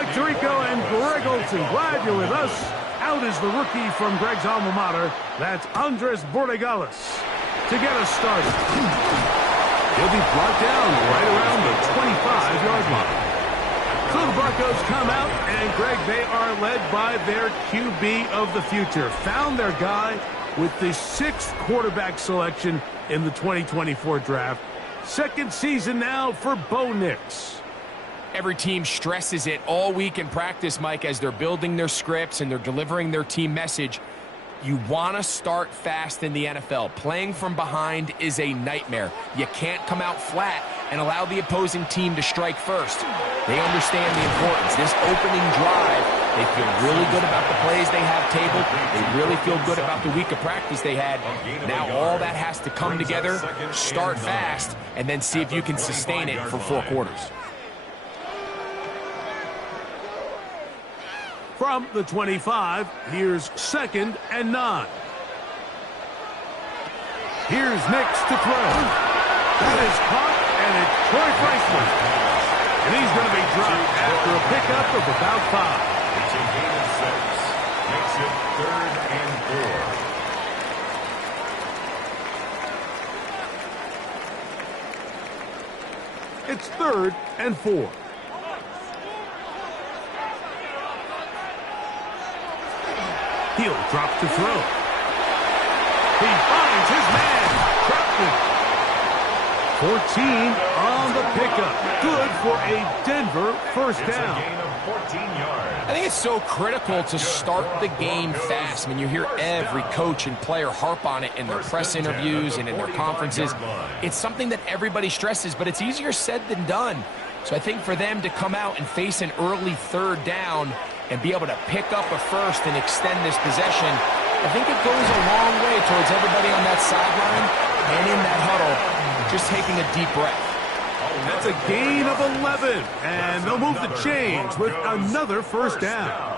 Mike Tirico and Greg Olson, glad you're with us. Out is the rookie from Greg's alma mater. That's Andres Borregales to get us started. He'll be brought down right around the 25-yard line. So the Broncos come out, and Greg, they are led by their QB of the future. Found their guy with the 6th quarterback selection in the 2024 draft. Second season now for Bo Nix. Every team stresses it all week in practice, Mike, as they're building their scripts and they're delivering their team message. You want to start fast in the NFL. Playing from behind is a nightmare. You can't come out flat and allow the opposing team to strike first. They understand the importance. This opening drive, they feel really good about the plays they have tabled. They really feel good about the week of practice they had. Now all that has to come together, start fast, and then see if you can sustain it for 4 quarters. From the 25, here's 2nd and 9. Here's Nix to throw. That is caught, and it's Troy Franklin. And he's going to be dropped after a pickup of about 5. It's a gain of 6. Makes it 3rd and 4. It's 3rd and 4. He'll drop to throw. He finds his man. Dropped it. 14 on the pickup. Good for a Denver first down. It's a gain of 14 yards. I think it's so critical to start the game fast. I mean, you hear every coach and player harp on it in their press interviews and in their conferences. It's something that everybody stresses, but it's easier said than done. So I think for them to come out and face an early 3rd down and be able to pick up a first and extend this possession, I think it goes a long way towards everybody on that sideline and in that huddle just taking a deep breath. That's a gain of 11, and they'll move the chains with another first down.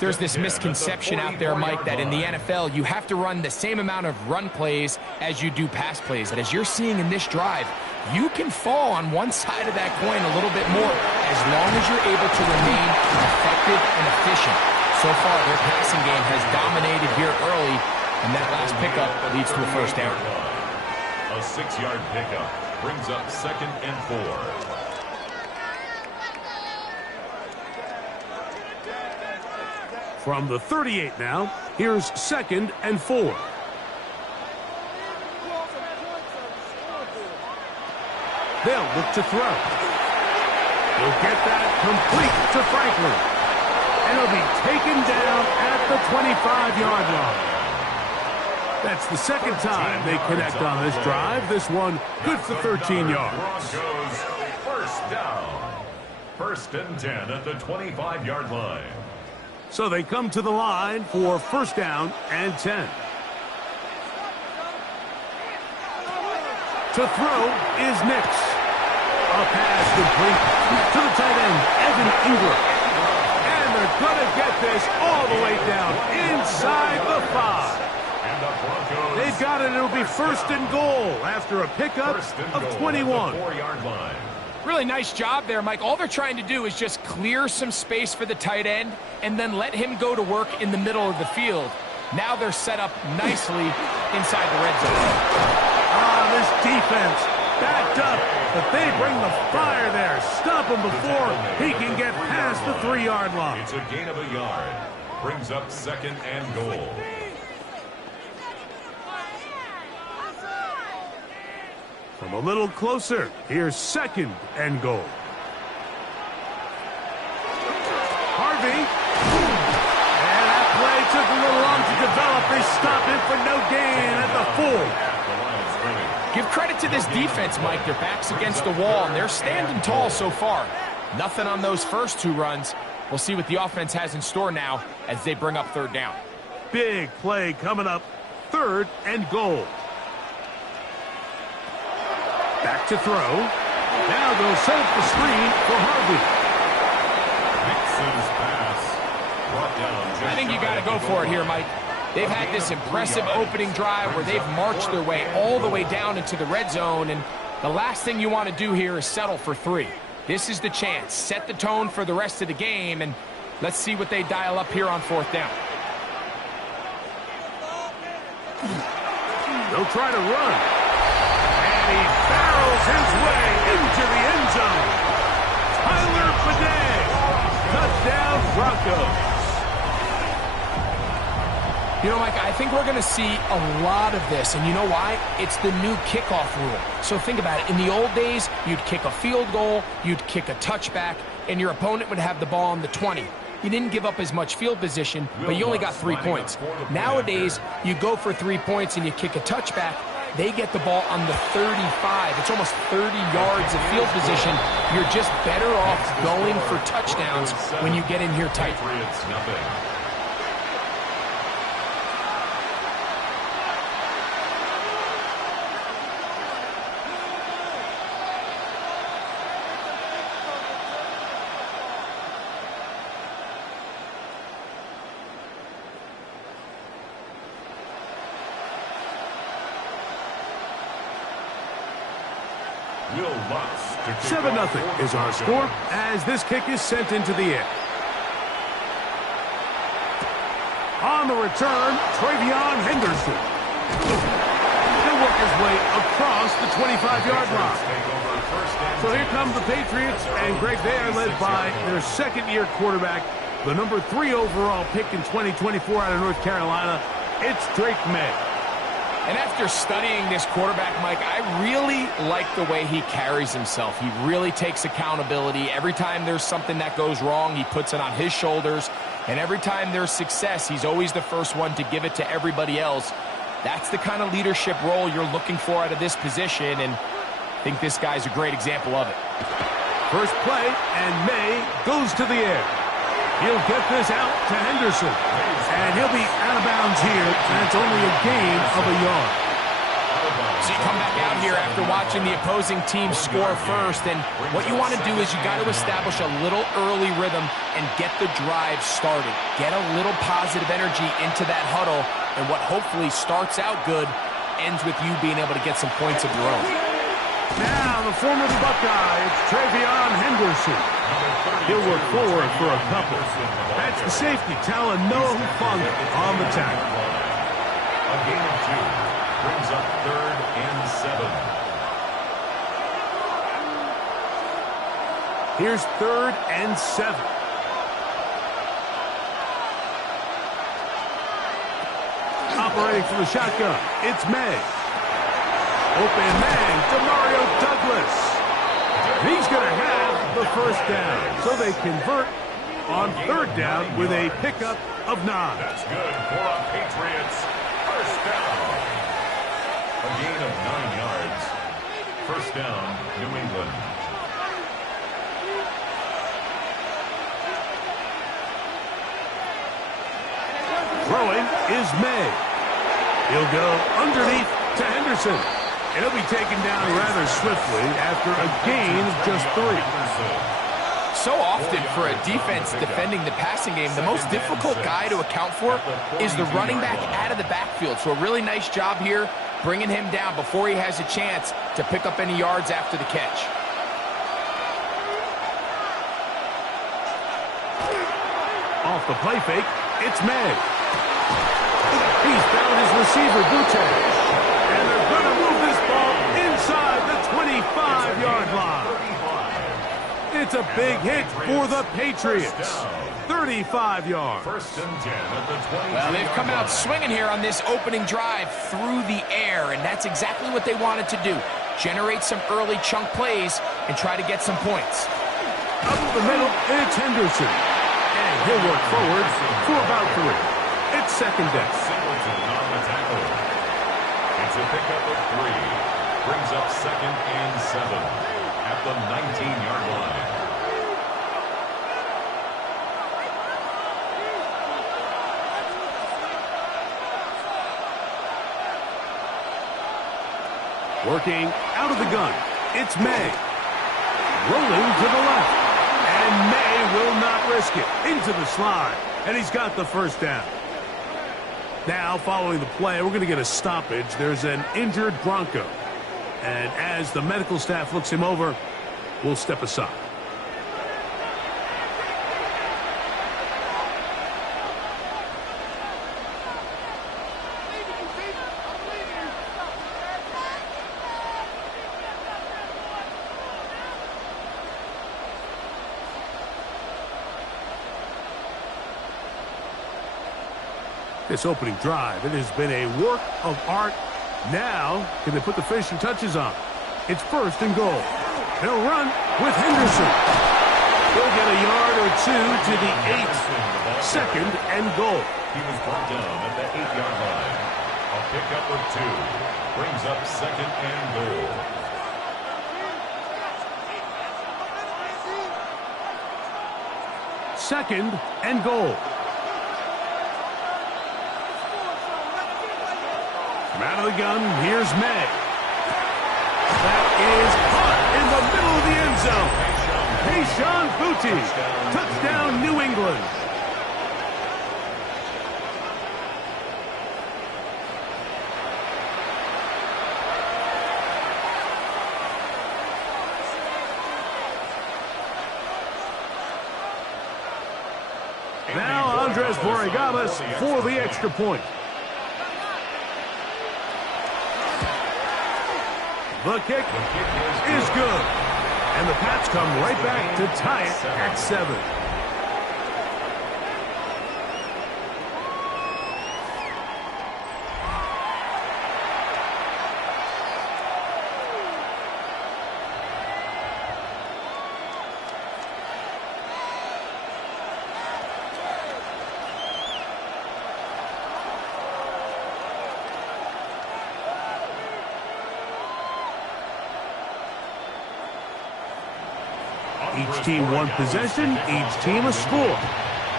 There's this misconception out there, Mike, that in the NFL you have to run the same amount of run plays as you do pass plays. And as you're seeing in this drive, you can fall on one side of that coin a little bit more as long as you're able to remain effective and efficient. So far, their passing game has dominated here early, and that last pickup leads to a first down. A 6-yard pickup brings up 2nd and 4. From the 38 now, here's 2nd and 4. They'll look to throw. He'll get that complete to Franklin. And he'll be taken down at the 25-yard line. That's the 2nd time they connect on this drive. This one good for 13 yards. Broncos first down. 1st and 10 at the 25-yard line. So they come to the line for first down and 10. To throw is Nix. A pass complete to the tight end, Evan Ingram. And they're going to get this all the way down inside the 5. And the Broncos, They've got it. It'll be 1st and goal after a pickup of 21. 4-yard line. Really nice job there, Mike. All they're trying to do is just clear some space for the tight end and then let him go to work in the middle of the field. Now they're set up nicely inside the red zone. This defense backed up, but they bring the fire there. Stop him before he can get past the 3-yard line. It's a gain of a yard. Brings up 2nd and goal. From a little closer, here's 2nd and goal. Harvey. And that play took a little long to develop. They stop it for no gain at the 4. Give credit to this defense, Mike. Their back's against the wall, and they're standing tall so far. Nothing on those first 2 runs. We'll see what the offense has in store now as they bring up 3rd down. Big play coming up. 3rd and goal. Back to throw. Now they'll set up the screen for Harvey. Nixon's pass brought down. I think you got to go for it here, Mike. They've had this impressive opening drive where they've marched their way all the way down into the red zone, and the last thing you want to do here is settle for 3. This is the chance. Set the tone for the rest of the game, and let's see what they dial up here on 4th down. They'll try to run. And he barrels his way into the end zone. Tyler Bidet. Touchdown, Broncos. You know, Mike, I think we're going to see a lot of this, and you know why? It's the new kickoff rule. So think about it. In the old days, you'd kick a field goal, you'd kick a touchback, and your opponent would have the ball on the 20. You didn't give up as much field position, but you only got 3 points. Nowadays, you go for 3 points and you kick a touchback, they get the ball on the 35. It's almost 30 yards of field position. You're just better off going for touchdowns when you get in here tight. Will Lutz to kick 7-0 off is our score as this kick is sent into the air. On the return, Travion Henderson. He'll work his way across the 25-yard line. So here come the Patriots, and Greg, they are led by their second-year quarterback, the number 3 overall pick in 2024 out of North Carolina. It's Drake May. And after studying this quarterback, Mike, I really like the way he carries himself. He really takes accountability. Every time there's something that goes wrong, he puts it on his shoulders. And every time there's success, he's always the first one to give it to everybody else. That's the kind of leadership role you're looking for out of this position, and I think this guy's a great example of it. First play, and May goes to the air. He'll get this out to Henderson. And he'll be out of bounds here. That's only a gain of a yard. So you come back out here after watching the opposing team score first, and what you want to do is you got to establish a little early rhythm and get the drive started. Get a little positive energy into that huddle, and what hopefully starts out good ends with you being able to get some points of your own. Now, the former Buckeye, it's Travion Henderson. He'll work forward for a couple. That's the safety, Talanoa Hufanga on the tackle. A gain of 2 brings up 3rd and 7. Here's 3rd and 7. Operating from the shotgun, it's May. Open man, Demario Douglas. He's going to have the first down. So they convert on 3rd down with a pickup of 9. That's good for a Patriots first down. A gain of 9 yards. First down, New England. Throwing is May. He'll go underneath to Henderson. And he'll be taken down rather swiftly after a gain of just 3. So often for a defense defending the passing game, the most difficult guy to account for is the running back out of the backfield. So a really nice job here bringing him down before he has a chance to pick up any yards after the catch. Off the play fake, it's May. He's found his receiver, Butte. And they're going to move this ball inside the 25-yard line. It's a big hit for the Patriots. 35 yards. First and 10 at the 20. Well, they've come out swinging here on this opening drive through the air, and that's exactly what they wanted to do. Generate some early chunk plays and try to get some points. Up the middle, it's Henderson. And he'll work forward for about 3. It's second down. Singleton on the tackle. It's a pickup of 3. Brings up 2nd and 7 at the 19-yard line. Working out of the gun, it's May. Rolling to the left. And May will not risk it. Into the slide. And he's got the first down. Now, following the play, we're going to get a stoppage. There's an injured Bronco. And as the medical staff looks him over, we'll step aside. This opening drive, it has been a work of art. Now, can they put the finishing touches on? It's first and goal. They'll run with Henderson. He'll get a yard or two to the 8. Second and goal. He was brought down at the 8-yard line. A pickup of 2 brings up second and goal. Second and goal. From out of the gun, here's May. That is caught in the middle of the end zone. Tayshaun Boutte. Touchdown, New England. Now Andres Borregales for the extra point. The kick is good. And the Pats come right back to tie it at 7. Each team one possession, each team a score.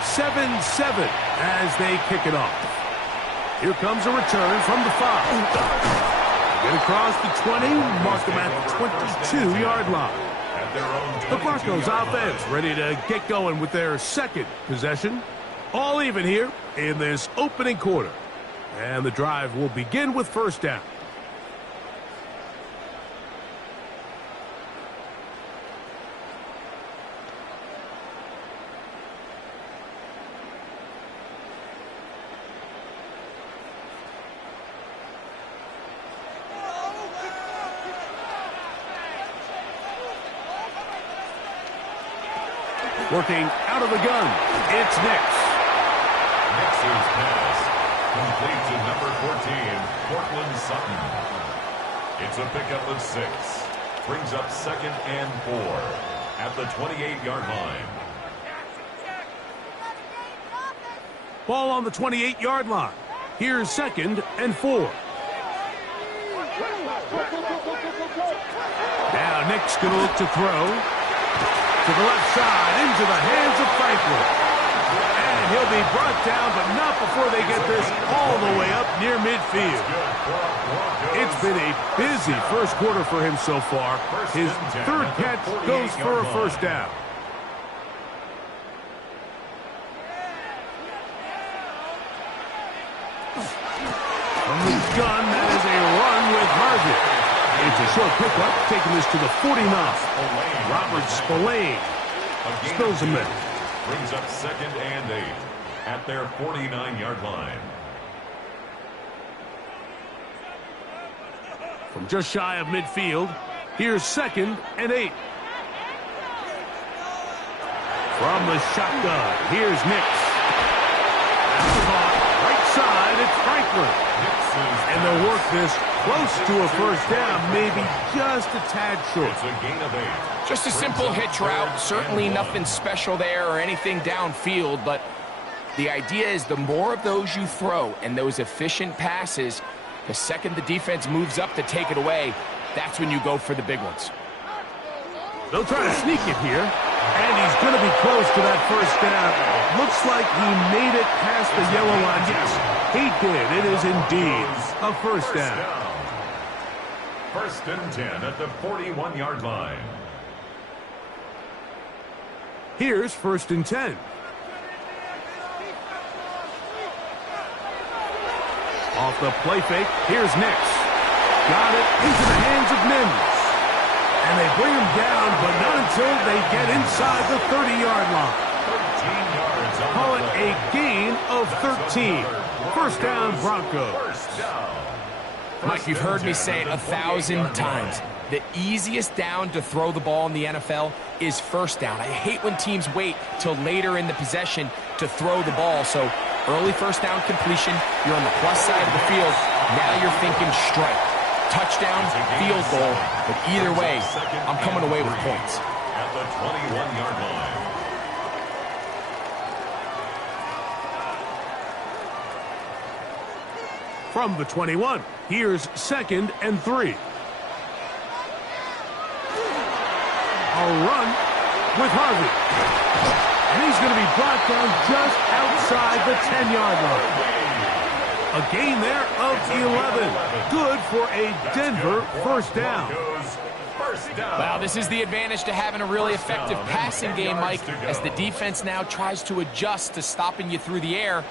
7-7 as they kick it off. Here comes a return from the 5. Get across the 20, mark them at the 22-yard line. The Broncos offense ready to get going with their second possession. All even here in this opening quarter. And the drive will begin with first down. Working out of the gun, it's Nix. Nix's pass, complete to number 14, Cortland Sutton. It's a pickup of 6. Brings up second and 4 at the 28-yard line. Ball on the 28-yard line. Here's second and 4. Now Nick's going to look to throw. To the left side, into the hands of Franklin. And he'll be brought down, but not before they get this all the way up near midfield. It's been a busy first quarter for him so far. His third catch goes for a first down. From the gun, that is a run with Harvey. It's a short pickup, taking this to the 49. Robert Spillane spills a minute. Brings up second and 8 at their 49-yard line. From just shy of midfield, here's second and 8. From the shotgun, here's Nix. Caught right side, it's Franklin. And they'll work this close to a first down, maybe just a tad short. It's a gain of 8. Just a simple hitch route. Certainly nothing special there or anything downfield, but the idea is the more of those you throw and those efficient passes, the second the defense moves up to take it away, that's when you go for the big ones. They'll try to sneak it here, and he's going to be close to that first down. Looks like he made it past the yellow line. Yes, he did. It is indeed a first down. First and 10 at the 41-yard line. Here's first and 10. Off the play fake, here's Nix. Got it into the hands of Mims. And they bring him down, but not until they get inside the 30-yard line. 13 yards on Call the it play. a gain of 13. First down, Broncos. First down. Mike, you've heard me say it 1,000 times. The easiest down to throw the ball in the NFL is first down. I hate when teams wait till later in the possession to throw the ball. So Early first down completion. You're on the plus side of the field. Now you're thinking strike. Touchdown, field goal. But either way, I'm coming away with points. At the 21-yard line. From the 21, here's 2nd and 3. A run with Harvey. And he's going to be brought down just outside the 10-yard line. A gain there of 11. Good for a Denver first down. Wow, this is the advantage to having a really effective passing game, Mike, as the defense now tries to adjust to stopping you through the air.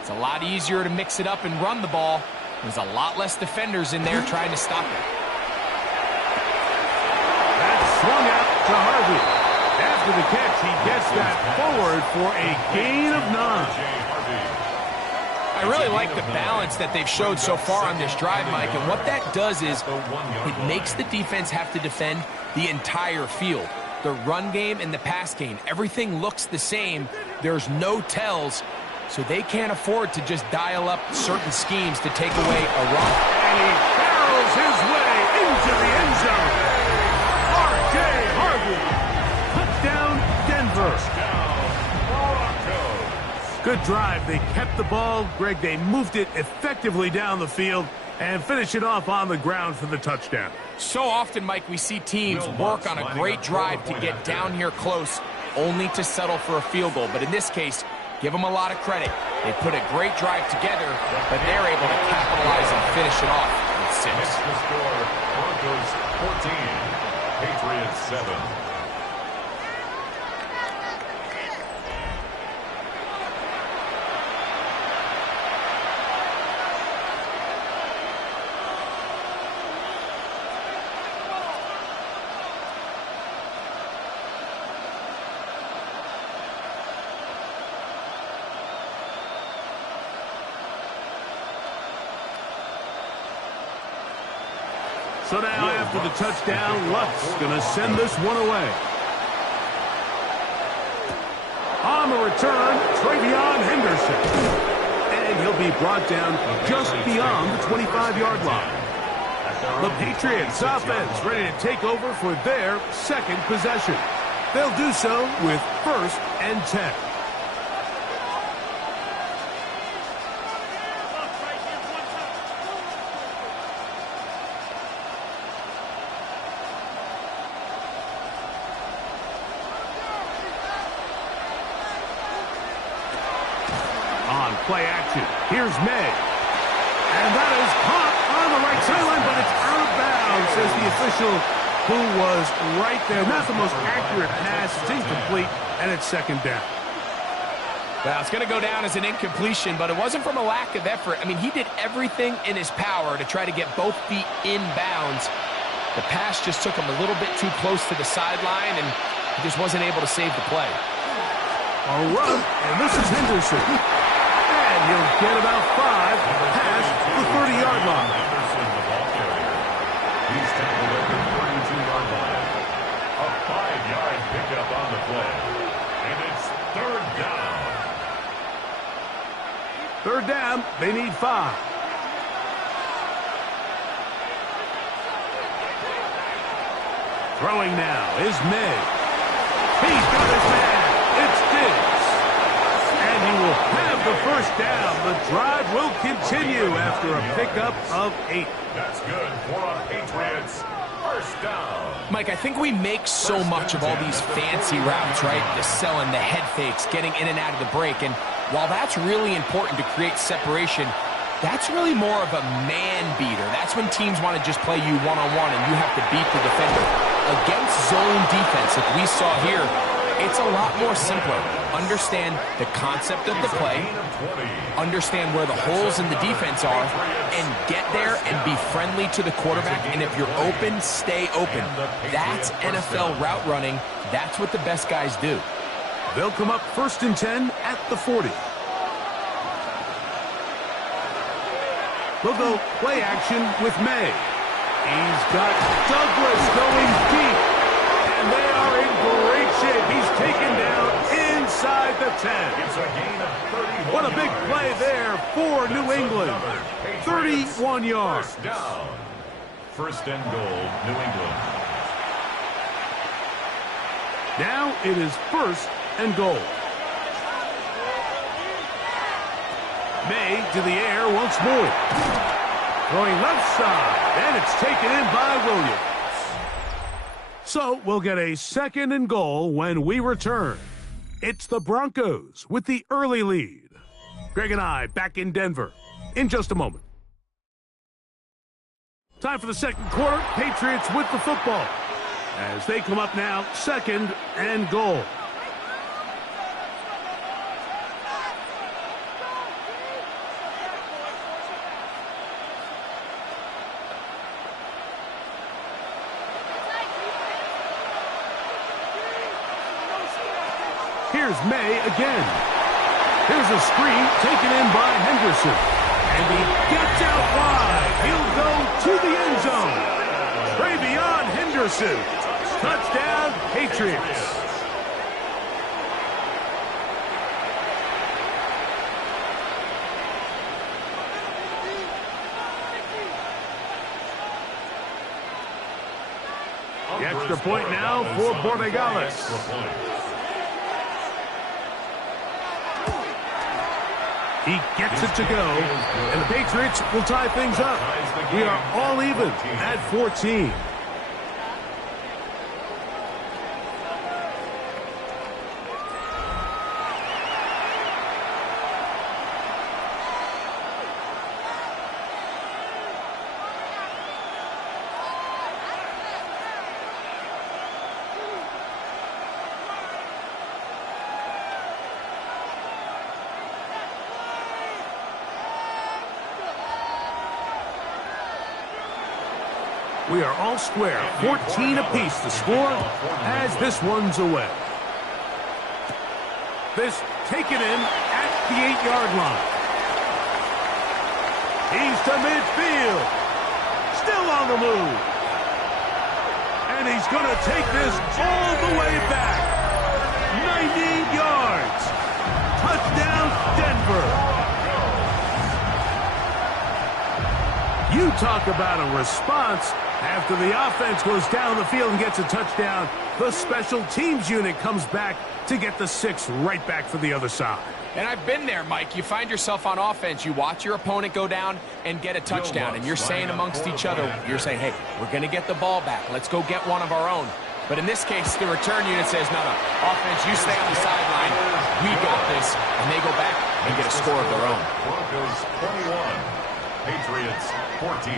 It's a lot easier to mix it up and run the ball. There's a lot less defenders in there trying to stop it. That's swung out to Harvey. After the catch, he gets that forward for a gain of 9. I really like the balance that they've showed so far on this drive, Mike, and what that does is it makes the defense have to defend the entire field. The run game and the pass game, everything looks the same. There's no tells, so they can't afford to just dial up certain schemes to take away a run. And he barrels his way into the end zone. R.J. Harvey. Touchdown, Denver. Good drive. They kept the ball. Greg, they moved it effectively down the field and finish it off on the ground for the touchdown. So often, Mike, we see teams work on a great drive to get down here close, only to settle for a field goal. But in this case, give them a lot of credit. They put a great drive together, but they're able to capitalize and finish it off with 6. Next to score, Broncos 14, Patriots 7. So now after the touchdown, Luck's going to send this one away. On the return, Travion Henderson. And he'll be brought down just beyond the 25-yard line. The Patriots offense ready to take over for their second possession. They'll do so with 1st and 10. Play action. Here's May. And that is caught on the right sideline, but it's out of bounds, says the official who was right there. Not the most accurate pass. It's incomplete, and it's 2nd down. Well, it's going to go down as an incompletion, but it wasn't from a lack of effort. I mean, he did everything in his power to try to get both feet in bounds. The pass just took him a little bit too close to the sideline, and he just wasn't able to save the play. A run, and this is Henderson. And he'll get about 5 past the 30-yard line. Henderson, the ball carrier. He's tackled at the 32-yard line. A 5-yard pickup on the play. And it's 3rd down. 3rd down, they need 5. Throwing now is May. He's got his man. It's Diggs. And he will have the 1st down. The drive will continue after a pickup of 8. That's good for a Patriots 1st down. Mike, I think we make so much of all these fancy routes, right? The selling, the head fakes, getting in and out of the break. And while that's really important to create separation, that's really more of a man beater. That's when teams want to just play you one-on-one and you have to beat the defender. Against zone defense, like we saw here, it's a lot more simpler. Understand the concept of the play, understand where the holes in the defense are, and get there and be friendly to the quarterback. And if you're open, stay open. That's NFL route running. That's what the best guys do. They'll come up 1st and 10 at the 40. We'll go play action with May. He's got Douglas going deep. And they are in great shape. He's taken down inside the 10. It's a gain of 31 What a big yards. play there for New England. 31 yards. First down. First and goal, New England. Now it is first and goal. May to the air once more. Throwing left side, and it's taken in by Williams. So we'll get a second and goal when we return. It's the Broncos with the early lead. Greg and I back in Denver in just a moment. Time for the second quarter. Patriots with the football as they come up now, second and goal. Here's May again. Here's a screen taken in by Henderson. And he gets out wide. He'll go to the end zone. Travion Henderson. Touchdown, Patriots. The extra point now for Borregales. He gets it to go, and the Patriots will tie things up. We are all even at 14. We are all square, 14 apiece to score as this one's away. This taken in at the 8-yard line. He's to midfield. Still on the move. And he's going to take this all the way back. 90 yards. Touchdown, Denver. You talk about a response. After the offense goes down the field and gets a touchdown, the special teams unit comes back to get the 6 right back for the other side. And I've been there, Mike. You find yourself on offense. You watch your opponent go down and get a touchdown. And you're saying amongst each other, you're saying, hey, we're going to get the ball back. Let's go get one of our own. But in this case, the return unit says, no, offense, you stay on the sideline. We got this. And they go back and get a score of their own. Broncos 21, Patriots 14.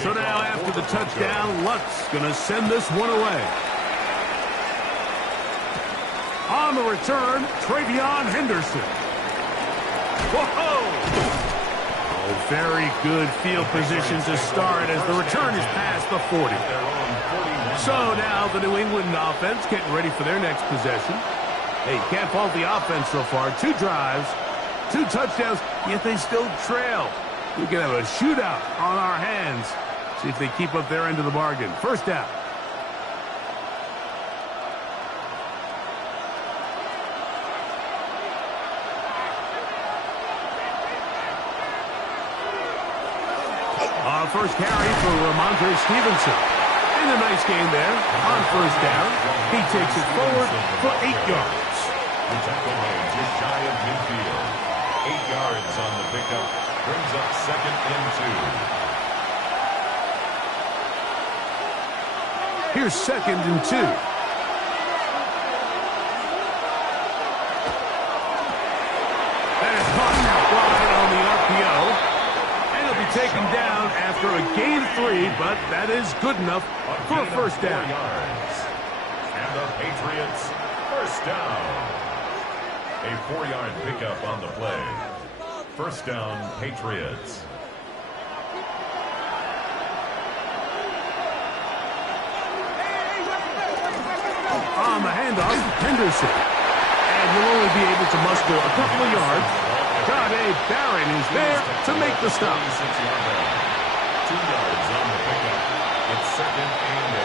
So now after the touchdown, Lutz going to send this one away. On the return, Travion Henderson. Whoa! Oh, very good field position to start as the return is past the 40. So now the New England offense getting ready for their next possession. Hey, can't fault the offense so far. 2 drives, 2 touchdowns, yet they still trail. We can have a shootout on our hands. See if they keep up their end of the bargain. First down. First carry for Ramondre Stevenson. And a nice game there. On first down, he takes it forward for 8 yards. The tackle made just shy of midfield. 8 yards on the pickup. Brings up second and 2. Here's second and 2. That is caught wide on the RPO. And it'll be taken down after a gain of 3, but that is good enough for a first down. 4 yards. And the Patriots first down. A 4-yard pickup on the play. First down, Patriots. On the handoff, Henderson. And will only be able to muster a couple of yards. Barron is there to make the stop. 2 yards on the pickup. It's second and 8.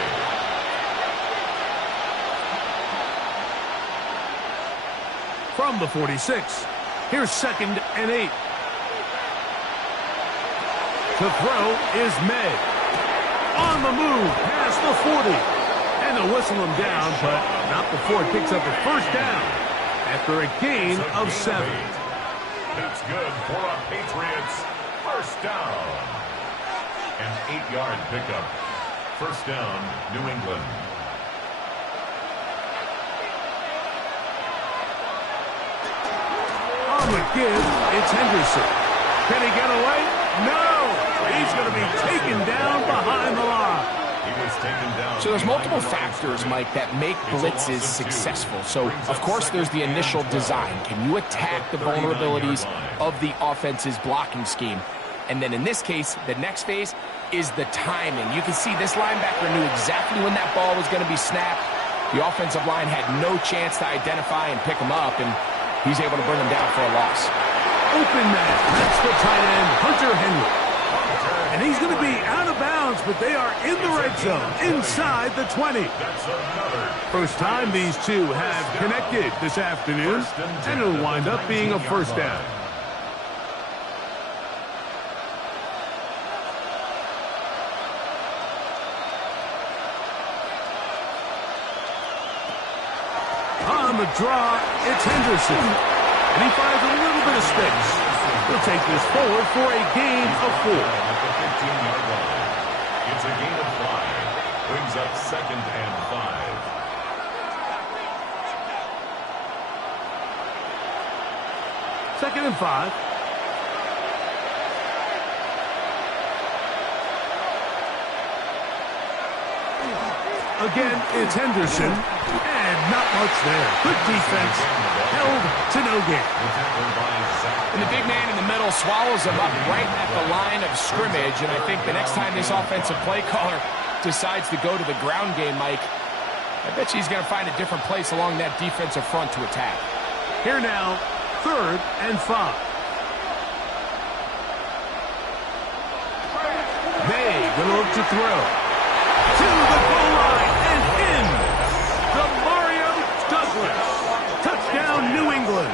From the 46, here's second and 8. To throw is May. On the move, past the 40. And they'll whistle him down, but not before it picks up a first down after a gain of 7. That's good for a Patriots first down. An 8-yard pickup. First down, New England. On the give, it's Henderson. Can he get away? No! He's going to be taken down behind the line. So there's multiple factors, Mike, that make blitzes successful. So, of course, there's the initial design. Can you attack the vulnerabilities of the offense's blocking scheme? And then in this case, the next phase is the timing. You can see this linebacker knew exactly when that ball was going to be snapped. The offensive line had no chance to identify and pick him up, and he's able to bring him down for a loss. Open man. That's the tight end, Hunter Henry. And he's going to be out of bounds, but they are in the red zone, inside the 20. First time these two have connected this afternoon, and it'll wind up being a first down. On the draw, it's Henderson. And he finds a little bit of space. He'll take this forward for a gain of 4. At the 15-yard line. It's a gain of 5. Brings up second and 5. Second and 5. Again, it's Henderson, and not much there. Good defense, held to no gain. And the big man in the middle swallows him up right at the line of scrimmage, and I think the next time this offensive play caller decides to go to the ground game, Mike, I bet you he's going to find a different place along that defensive front to attack. Here now, third and 5. May gonna look to throw. To the goal line and in. The Mario Douglas. Touchdown, New England.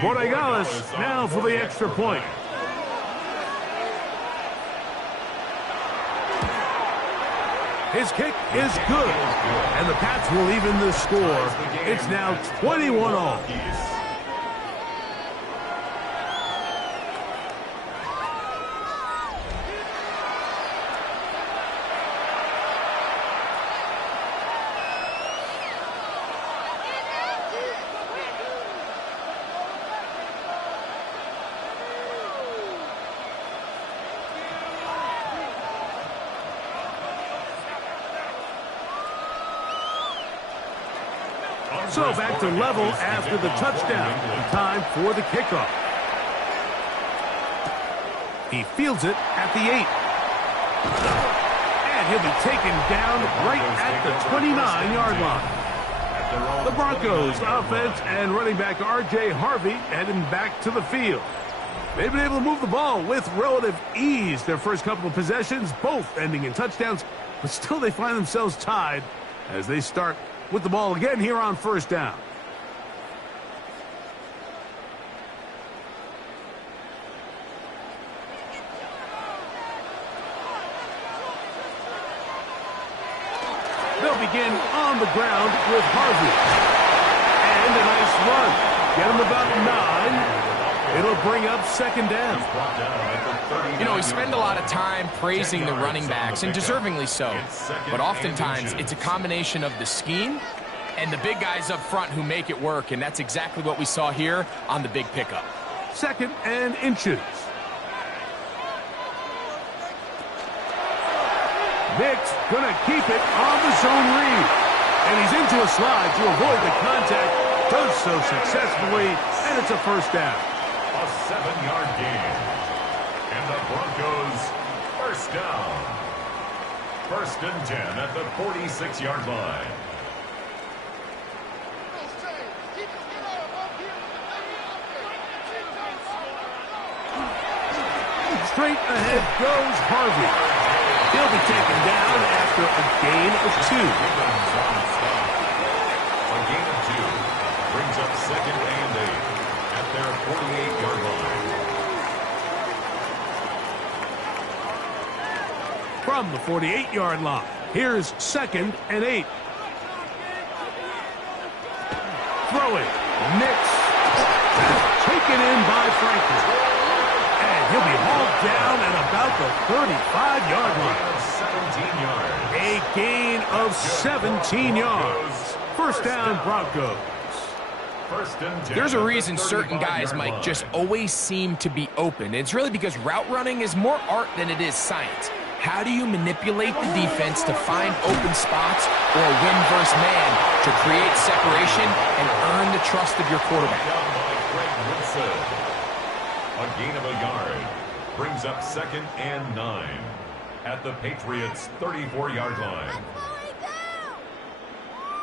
Borregales now for the extra point. His kick is good, and the Pats will even the score. It's now 21-all. So back to level after the touchdown. Time for the kickoff. He fields it at the 8. And he'll be taken down right at the 29-yard line. The Broncos offense and running back R.J. Harvey heading back to the field. They've been able to move the ball with relative ease their first couple of possessions, both ending in touchdowns, but still they find themselves tied as they start with the ball again here on first down. They'll begin on the ground with Harvey. And a nice run. Get him about 9. It'll bring up second down. You know, we spend a lot of time praising the running backs, and deservingly so. But oftentimes, it's a combination of the scheme And the big guys up front who make it work, and that's exactly what we saw here on the big pickup. 2nd and inches. Nick's going to keep it on the zone read. And he's into a slide to avoid the contact. Does so successfully, and it's a first down. A 7-yard gain. And the Broncos first down. 1st and 10 at the 46-yard line. Straight ahead goes Harvey. He'll be taken down after a gain of 2. A gain of 2 brings up 2nd and 8 at their 48-yard line. From the 48-yard line, here's 2nd and 8. Throwing. Nix. Taken in by Franklin. And he'll be hauled down at about the 35-yard line. 17 yards. A gain of 17 yards. First down, Broncos. 1st and 10. There's a reason certain guys, Mike, just always seem to be open. It's really because route running is more art than it is science. How do you manipulate the defense to find open spots or win versus man to create separation and earn the trust of your quarterback? A gain of a yard brings up 2nd and 9 at the Patriots' 34-yard line.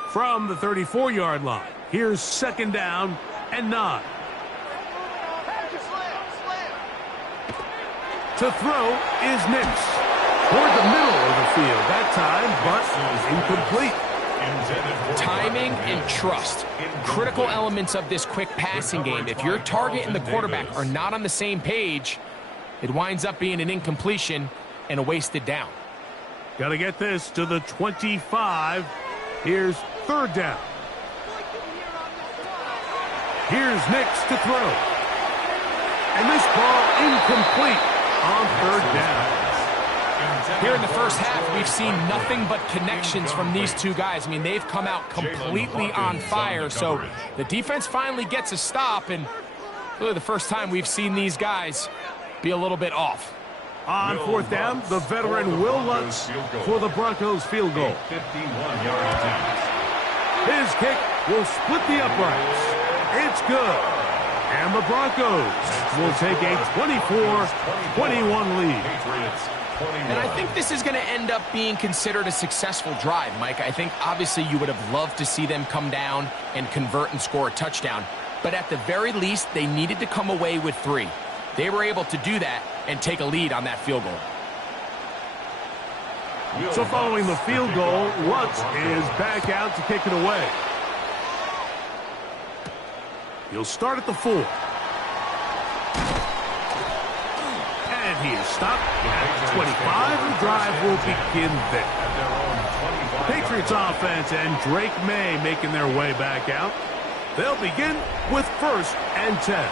From the 34-yard line, here's 2nd down and 9. To throw is Nix. Toward the middle of the field that time, but incomplete. Timing and trust. Critical elements of this quick passing game. If your target and the quarterback are not on the same page, it winds up being an incompletion and a wasted down. Got to get this to the 25. Here's 3rd down. Here's Nix to throw. And this ball incomplete on 3rd down. Here in the first half, we've seen nothing but connections from these two guys. I mean, they've come out completely on fire, so the defense finally gets a stop, and really the first time we've seen these guys be a little bit off. On 4th down, the veteran Will Lutz for the Broncos field goal. 51-yard attempt. His kick will split the uprights. It's good. And the Broncos will take a 24-21 lead. Patriots. And I think this is going to end up being considered a successful drive, Mike. I think obviously you would have loved to see them come down and convert and score a touchdown. But at the very least, they needed to come away with 3. They were able to do that and take a lead on that field goal. So following the field goal, Lutz is back out to kick it away. He'll start at the 4. And he is stopped at 25. The drive will begin there. Patriots offense and Drake May making their way back out. They'll begin with 1st and 10.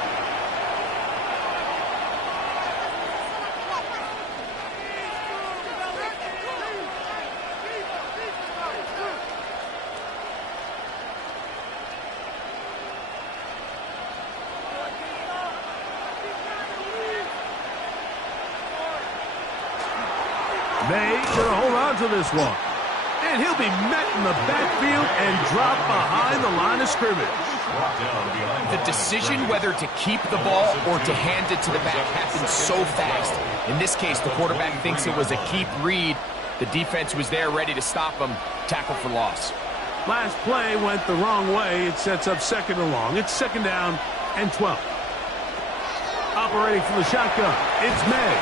May gonna hold on to this one. And he'll be met in the backfield and dropped behind the line of scrimmage. The decision whether to keep the ball or to hand it to the back happens so fast. In this case, the quarterback thinks it was a keep read. The defense was there ready to stop him. Tackle for loss. Last play went the wrong way. It sets up 2nd and long. It's 2nd down and 12. Operating from the shotgun, it's May.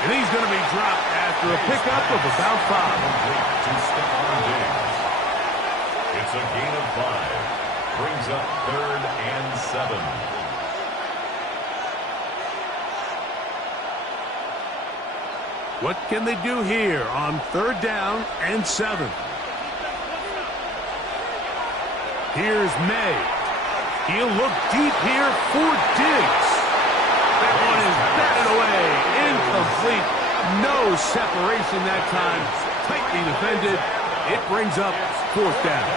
And he's going to be dropped after a pickup of about 5. It's a gain of 5. Brings up 3rd and 7. What can they do here on 3rd down and 7? Here's May. He'll look deep here for Diggs. That one is batted away. Incomplete. No separation that time. Tightly defended. It brings up 4th down.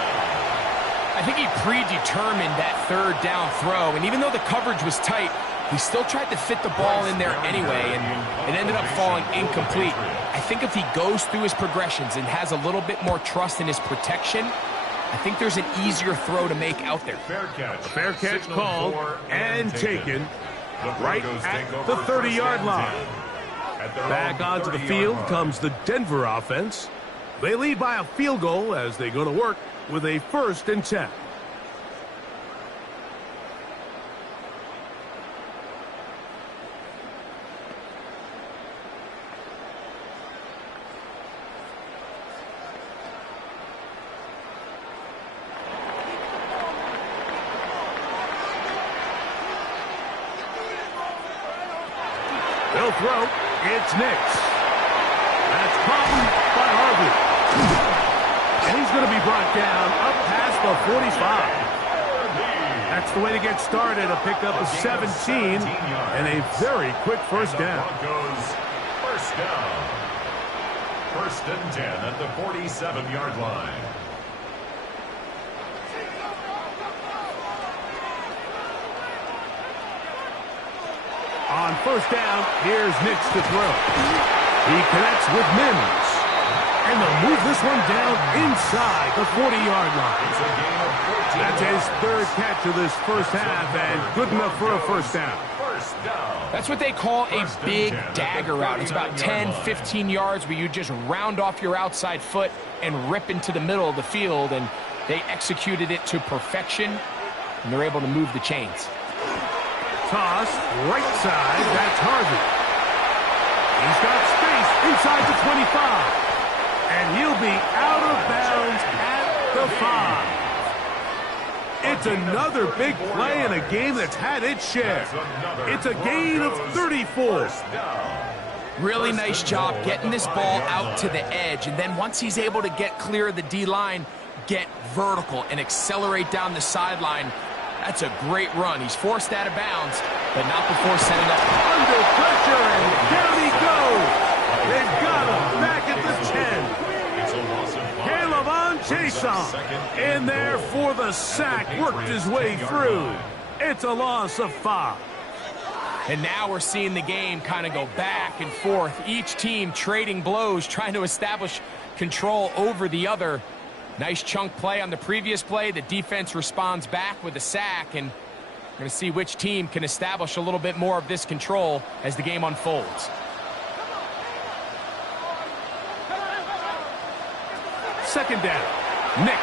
I think he predetermined that third down throw, and even though the coverage was tight, he still tried to fit the ball in there anyway, and it ended up falling incomplete. I think if he goes through his progressions and has a little bit more trust in his protection, I think there's an easier throw to make out there. Fair catch called and taken right at the 30-yard line. Back onto the field comes the Denver offense. They lead by a field goal as they go to work with a 1st and 10. They'll throw. It's Nix. That's caught by Harvey. And he's going to be brought down up past the 45. That's the way to get started. A pickup of 17 and a very quick first down. Broncos first down. 1st and 10 at the 47-yard line. On 1st down, here's Nix to throw. He connects with Mims. And they'll move this one down inside the 40-yard line. That's his 3rd catch of this first half, and good enough for a first down. That's what they call a big dagger route. It's about 10, 15 yards where you just round off your outside foot and rip into the middle of the field, and they executed it to perfection, and they're able to move the chains. Toss, right side, that's Harvey. He's got space inside the 25. And he'll be out of bounds at the 5. It's another big play in a game that's had its share. It's a gain of 34. Really nice job getting this ball out to the edge. And then once he's able to get clear of the D-line, get vertical and accelerate down the sideline. That's a great run. He's forced out of bounds, but not before setting up. Under pressure, and down he goes. They've got him back at the 10. Chason in there for the sack, worked his way through. It's a loss of 5. And now we're seeing the game kind of go back and forth. Each team trading blows, trying to establish control over the other. Nice chunk play on the previous play. The defense responds back with a sack, and we're going to see which team can establish a little bit more of this control as the game unfolds. Second down. Nix.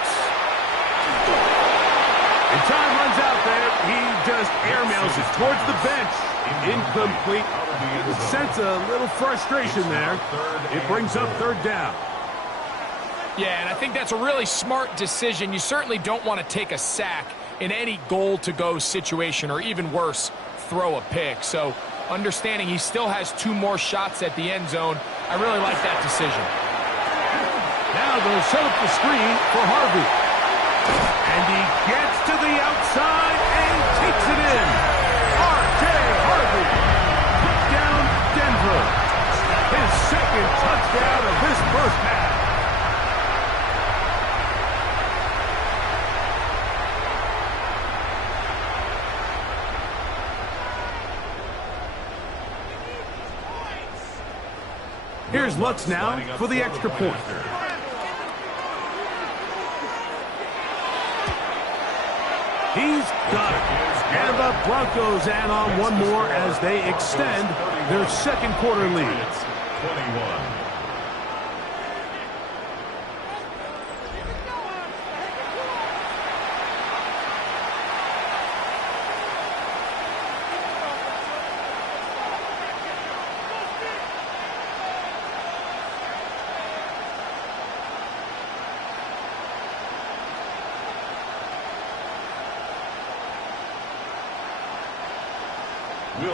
And time runs out there. He just airmails it towards the bench. Incomplete. You can sense a little frustration there. It brings up 3rd down. Yeah, and I think that's a really smart decision. You certainly don't want to take a sack in any goal-to-go situation, or even worse, throw a pick. So understanding he still has 2 more shots at the end zone, I really like that decision. Now they'll set up the screen for Harvey. And he gets to the outside and takes it in. R.J. Harvey put down Denver. His 2nd touchdown of this first half. Here's Lutz now for the extra point. He's got it. And the Broncos add on one more as they extend their 2nd quarter lead. 21.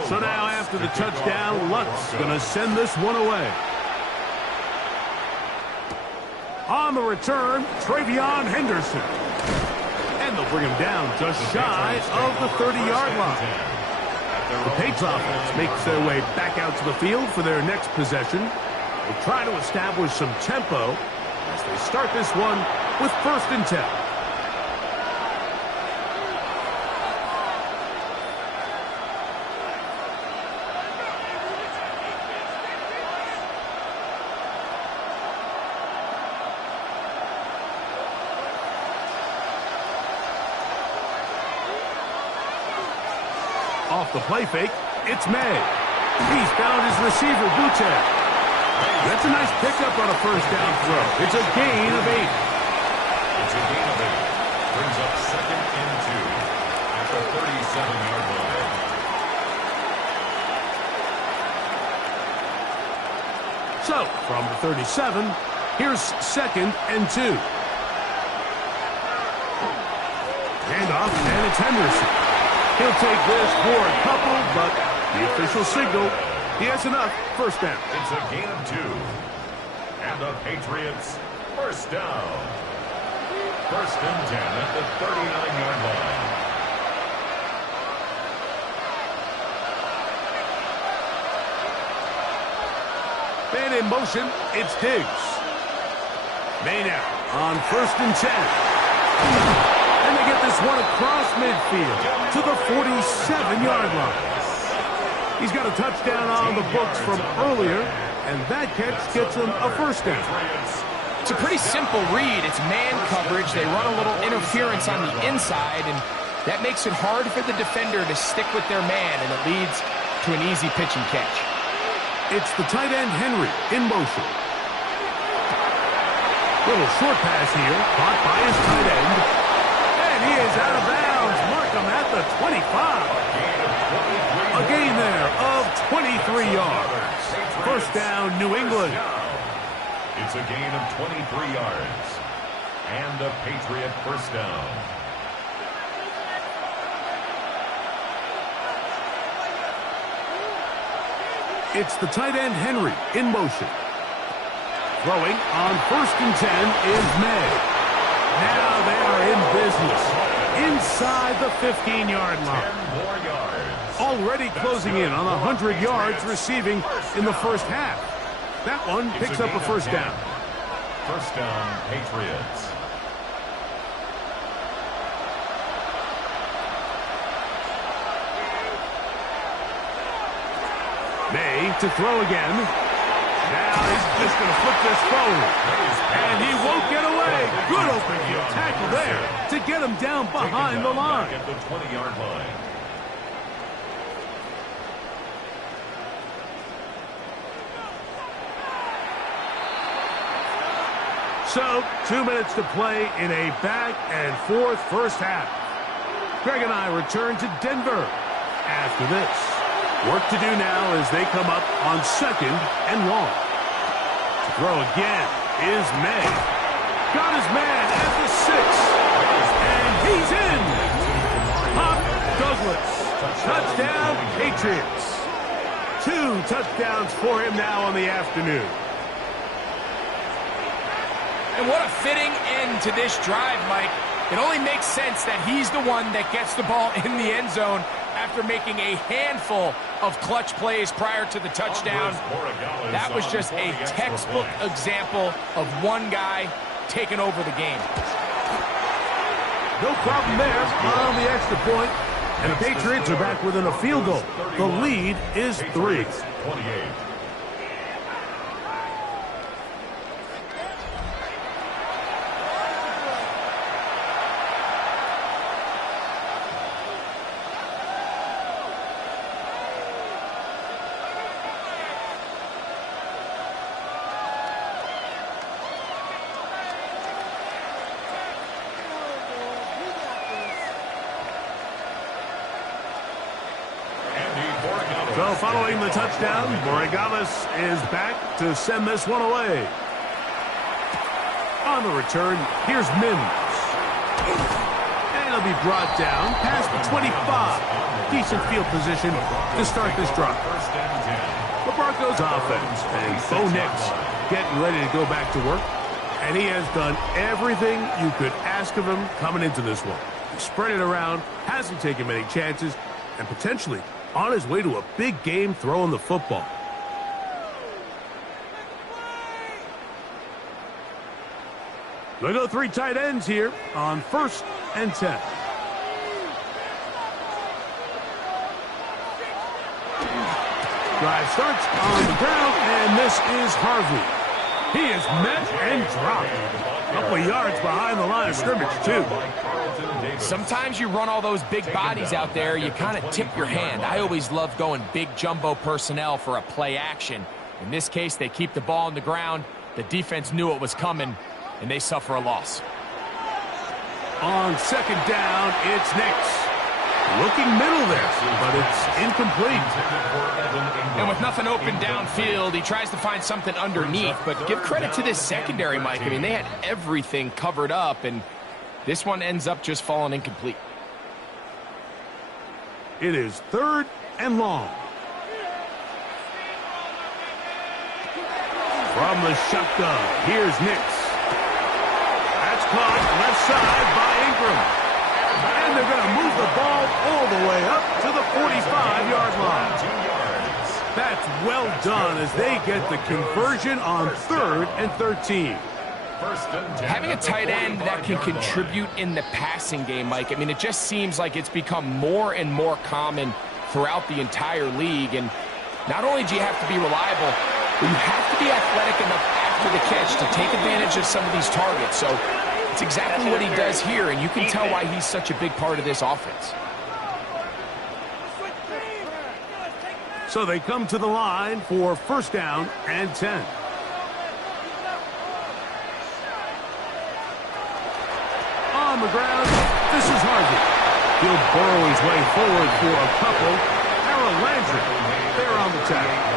So now after the touchdown, Lutz going to send this one away. On the return, Travion Henderson. And they'll bring him down just shy of the 30-yard line. The Patriots offense makes their way back out to the field for their next possession. They'll try to establish some tempo as they start this one with 1st and 10. Off the play fake, it's May. He's found his receiver, Butte. That's a nice pickup on a first down throw. It's a gain of 8. It's a gain of 8. Brings up 2nd and 2 at the 37-yard line. So, from the 37, here's 2nd and 2. Handoff, and it's Henderson. He'll take this for a couple, but the official signal, he has enough. First down. It's a gain of 2. And the Patriots, first down. 1st and 10 at the 39-yard line. Man in motion, it's Diggs. May now on 1st and 10. And they get this one across midfield to the 47-yard line. He's got a touchdown on the books from earlier, and that catch gets him a first down. It's a pretty simple read. It's man coverage. They run a little interference on the inside, and that makes it hard for the defender to stick with their man, and it leads to an easy pitch and catch. It's the tight end, Henry, in motion. Little short pass here, caught by his tight end. And he is out of bounds. Mark him at the 25. A gain there of 23 yards. First down, New England. It's a gain of 23 yards. And a Patriot first down. It's the tight end, Henry, in motion. Throwing on 1st and 10 is May. Now they are in business. Inside the 15-yard line. 10 more yards. Already closing in on 100 yards receiving in the first half. That one picks up a first down. First down, Patriots. May to throw again. Now he's just going to flip this forward. And he won't get away. Good open field tackle there to get him down behind the line. At the 20-yard line. So, 2 minutes to play in a back-and-forth first half. Greg and I return to Denver after this. Work to do now as they come up on 2nd and long. To throw again is May. Got his man at the 6. And he's in. Pop Douglas. Touchdown, Patriots. 2 touchdowns for him now on the afternoon. And what a fitting end to this drive, Mike. It only makes sense that he's the one that gets the ball in the end zone after making a handful of clutch plays prior to the touchdown. That was just a textbook example of one guy taking over the game. No problem there on the extra point. And the Patriots are back within a field goal. The lead is 3. 28. So following the touchdown, Borregales is back to send this one away. On the return, here's Mims. And he'll be brought down past the 25. Decent field position to start this drive. The Broncos offense and Bo Nix getting ready to go back to work. And he has done everything you could ask of him coming into this one. He spread it around, hasn't taken many chances, and potentially on his way to a big game throwing the football. They go 3 tight ends here on 1st and 10. Drive starts on the ground, and this is Harvey. He is met and dropped. A couple of yards behind the line of scrimmage, too. Sometimes you run all those big bodies out there, you kind of tip your hand. I always love going big jumbo personnel for a play action. In this case, they keep the ball on the ground. The defense knew it was coming, and they suffer a loss. On second down, it's Nix. Looking middle there, but it's incomplete. And with nothing open downfield, he tries to find something underneath. But give credit to this secondary, Mike. I mean, they had everything covered up, and this one ends up just falling incomplete. It is 3rd and long. From the shotgun, here's Nix. That's caught left side by Ingram. And they're going to move the ball all the way up to the 45-yard line. That's well done as they get the conversion on 3rd and 13. Having a tight end that can contribute in the passing game, Mike, I mean, it just seems like it's become more and more common throughout the entire league. And not only do you have to be reliable, but you have to be athletic enough after the catch to take advantage of some of these targets. So it's exactly what he does here, and you can tell why he's such a big part of this offense. So they come to the line for 1st down and 10. On the ground, this is Harvey. He'll burrow his way forward for a couple. Harold Landry, they're on the tackle.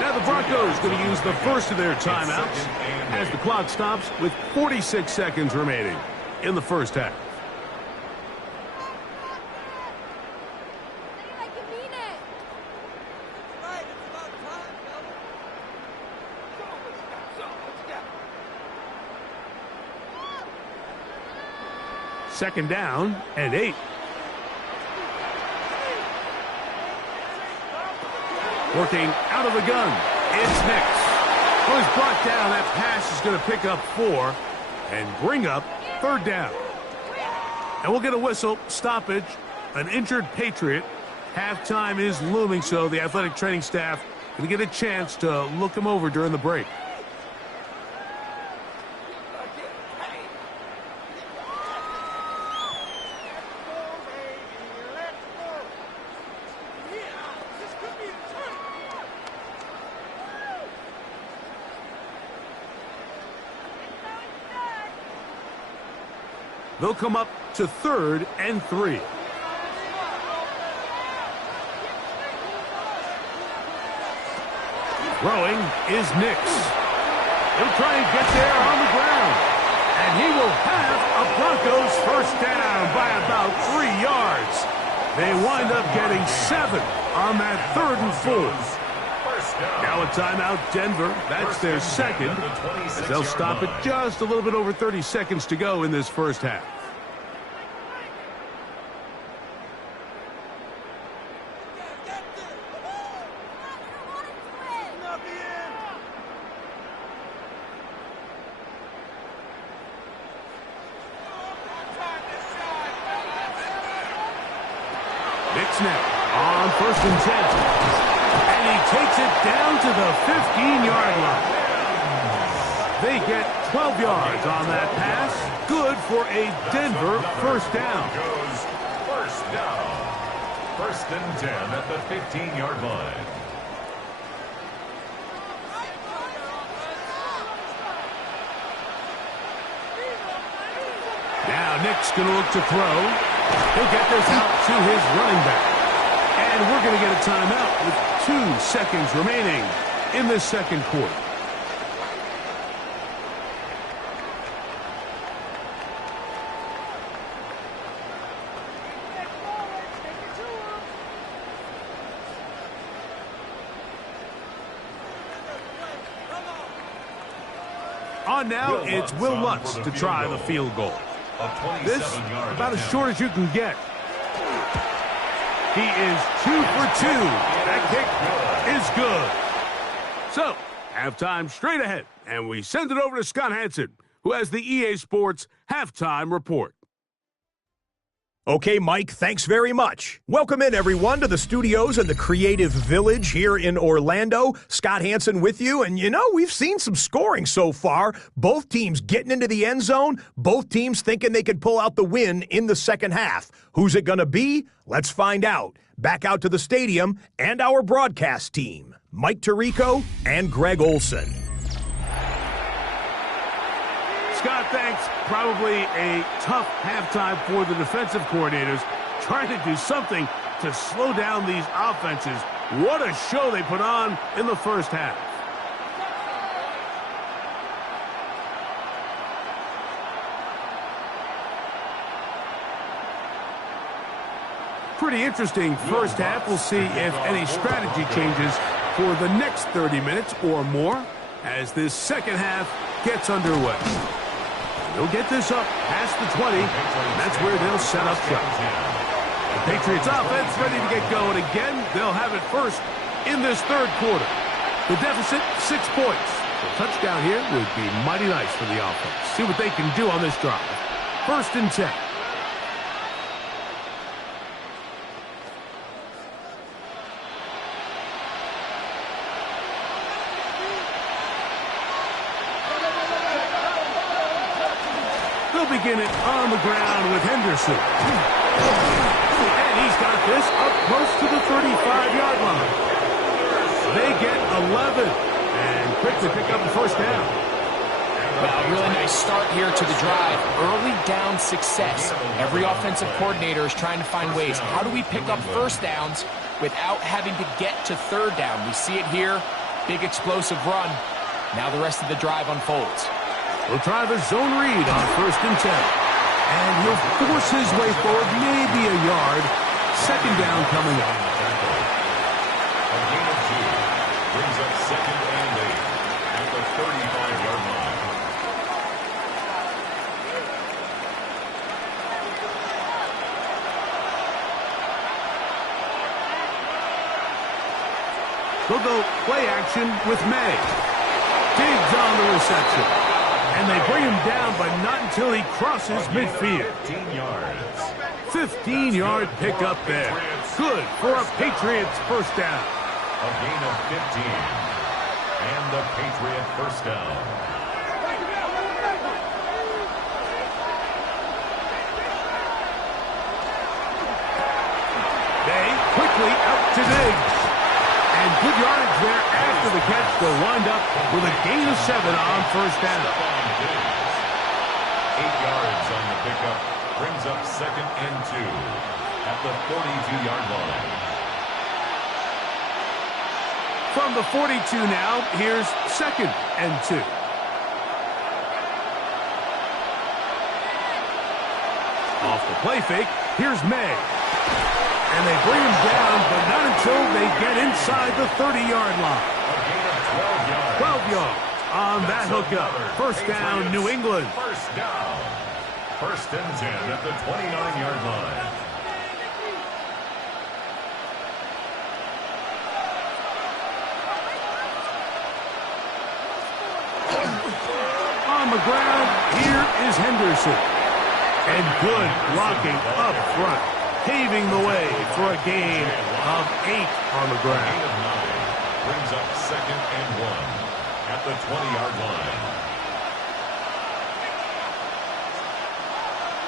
Now the Broncos going to use the first of their timeouts as the clock stops with 46 seconds remaining in the first half. Second down and 8. Working out of the gun, it's Nix. Well, he's brought down. That pass is going to pick up 4 and bring up 3rd down. And we'll get a whistle, stoppage, an injured Patriot. Halftime is looming, so the athletic training staff going to get a chance to look him over during the break. They'll come up to 3rd and 3. Throwing is Nix. He'll try and get there on the ground. And he will have a Broncos 1st down by about 3 yards. They wind up getting 7 on that 3rd and 4. Now a timeout, Denver. That's their second. As they'll stop it just a little bit over 30 seconds to go in this first half. Nix now on 1st and 10. And he takes it down to the 15-yard line. They get 12 yards on that pass. Good for a Denver 1st down. First down. 1st and 10 at the 15-yard line. Now Nick's going to look to throw. He'll get this out to his running back. And we're going to get a timeout with 2 seconds remaining in this second quarter. On now, it's Will Lutz to try the field goal. This, about as short as you can get. He is 2 for 2. That kick is good. So, halftime straight ahead, and we send it over to Scott Hansen, who has the EA Sports Halftime Report. Okay, Mike, thanks very much. Welcome in, everyone, to the studios in the Creative Village here in Orlando. Scott Hansen with you, and we've seen some scoring so far. Both teams getting into the end zone, both teams thinking they could pull out the win in the second half. Who's it going to be? Let's find out. Back out to the stadium and our broadcast team, Mike Tirico and Greg Olson. Scott, thanks. Probably a tough halftime for the defensive coordinators, trying to do something to slow down these offenses. What a show they put on in the first half. Pretty interesting first half. We'll see if any strategy changes for the next 30 minutes or more as this second half gets underway. They'll get this up past the 20. That's where they'll set up shop. The Patriots offense ready to get going again. They'll have it first in this third quarter. The deficit, 6 points. A touchdown here would be mighty nice for the offense. See what they can do on this drive. 1st and 10. Begin it on the ground with Henderson. And he's got this up close to the 35-yard line. They get 11 and quickly pick up the first down. Well, a really nice start here to the drive. Early down success. Every offensive coordinator is trying to find ways. How do we pick up first downs without having to get to third down? We see it here. Big explosive run. Now the rest of the drive unfolds. We'll try the zone read on 1st and 10. And he'll force his way forward, maybe a yard. Second down coming up. A gain of 2 brings up 2nd and 8 at the 35-yard line. They'll go play action with May. Diggs on the reception. And they bring him down, but not until he crosses midfield. 15 yards. 15-yard pickup there. Good for a Patriots first down. A gain of 15. And the Patriot first down. They quickly out to Diggs. And good yardage there after the catch. They'll wind up with a gain of 7 on first down. 8 yards on the pickup. Brings up 2nd and 2 at the 42-yard line. From the 42 now, here's 2nd and 2. Off the play fake, here's May. And they bring him down, but not until they get inside the 30-yard line. A gain of 12 yards on that hookup. First down, New England. First down. 1st and 10 at the 29-yard line. On the ground, here is Henderson. And good blocking up front, paving the way for a gain of 8 on the ground. Gain of 9 brings up 2nd and 1 at the 20-yard line.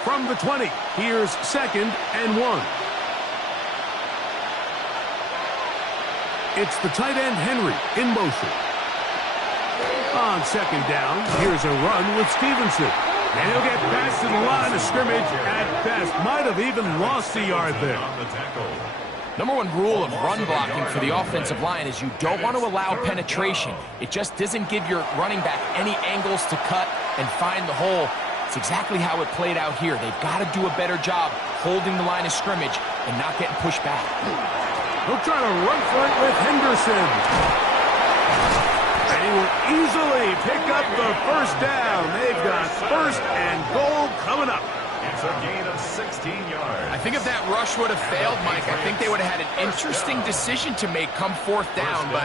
From the 20, here's 2nd and 1. It's the tight end Henry in motion. On 2nd down, here's a run with Stevenson. And he'll get past to the line of scrimmage at best. Might have even lost a yard there. Number 1 rule of run blocking for the offensive line is you don't want to allow penetration. It just doesn't give your running back any angles to cut and find the hole. It's exactly how it played out here. They've got to do a better job holding the line of scrimmage and not getting pushed back. He'll try to run for it with Henderson. And he will easily pick up the first down. They've got 1st and goal coming up. It's a gain of 16 yards. I think if that rush would have failed, Mike, I think they would have had an interesting decision to make come 4th down, but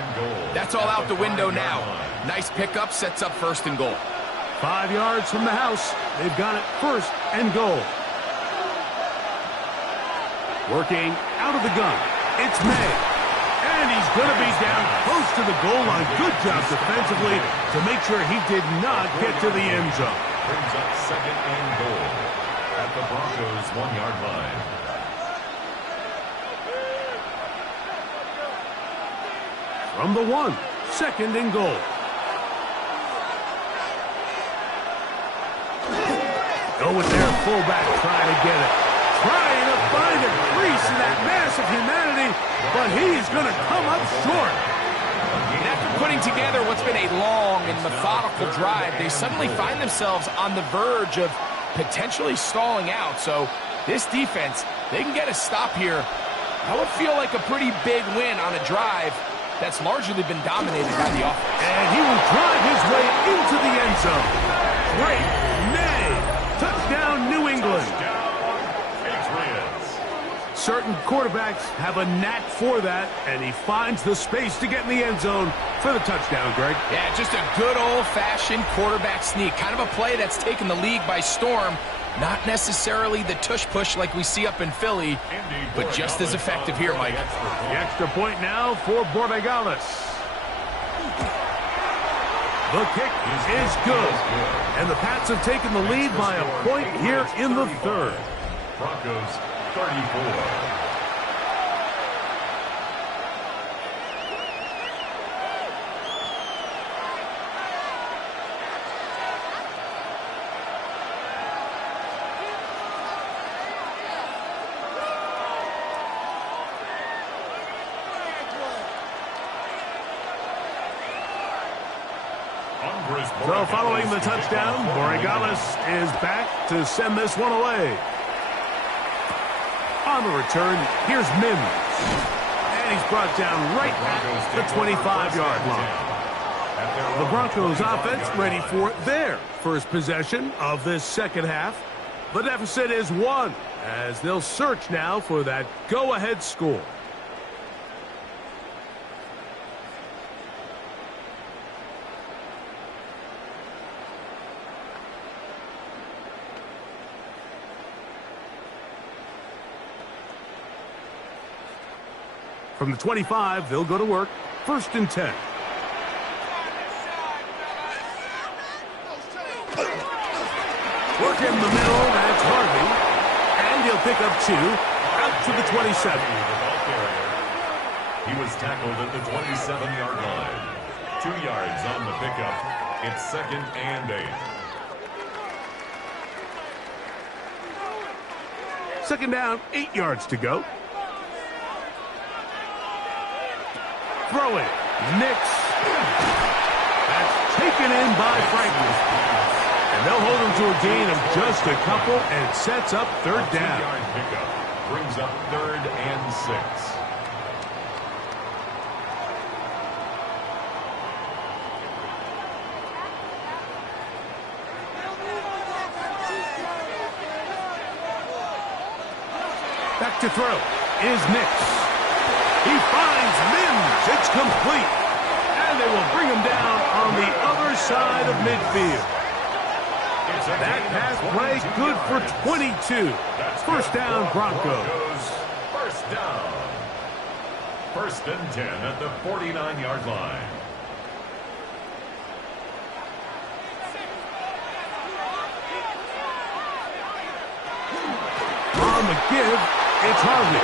that's all out the window now. Nice pickup, sets up 1st and goal. 5 yards from the house. They've got it 1st and goal. Working out of the gun. It's May. And he's going to be down close to the goal line. Good job defensively to make sure he did not get to the end zone. Brings up second and goal at the Broncos' 1-yard line. From the 1, second and goal. Go with their fullback trying to get it. Trying to find a crease in that mass of humanity, but he's going to come up short. And after putting together what's been a long and methodical drive, they suddenly find themselves on the verge of potentially stalling out. So this defense, they can get a stop here. That would feel like a pretty big win on a drive that's largely been dominated by the offense. And he will drive his way into the end zone. Great May. Touchdown, New England. Patriots. Certain quarterbacks have a knack for that, and he finds the space to get in the end zone for the touchdown, Greg. Yeah, just a good old-fashioned quarterback sneak. Kind of a play that's taken the league by storm. Not necessarily the tush-push like we see up in Philly, but just as effective here, Mike. The extra point now for Borregales. The kick is good. And the Pats have taken the lead by a point here in the third. Broncos 34. So following the touchdown, Borregales is back to send this one away. On the return, here's Mims. And he's brought down right at the 25-yard line. The Broncos offense ready for their first possession of this second half. The deficit is 1 as they'll search now for that go-ahead score. From the 25, they'll go to work. 1st and 10. Work in the middle, that's Harvey. And he'll pick up 2 out to the 27. He was tackled at the 27-yard line. 2 yards on the pickup. It's 2nd and 8. Second down, 8 yards to go. Throw it. Nix. That's taken in by Franklin. And they'll hold him to a gain of just a couple and sets up third down. 2-yard pickup brings up 3rd and 6. Back to throw is Nix. He finds Mims. It's complete. And they will bring him down on the other side of midfield. That pass play good for 22. First down, Broncos. First down. 1st and 10 at the 49-yard line. On the give, it's Harvey.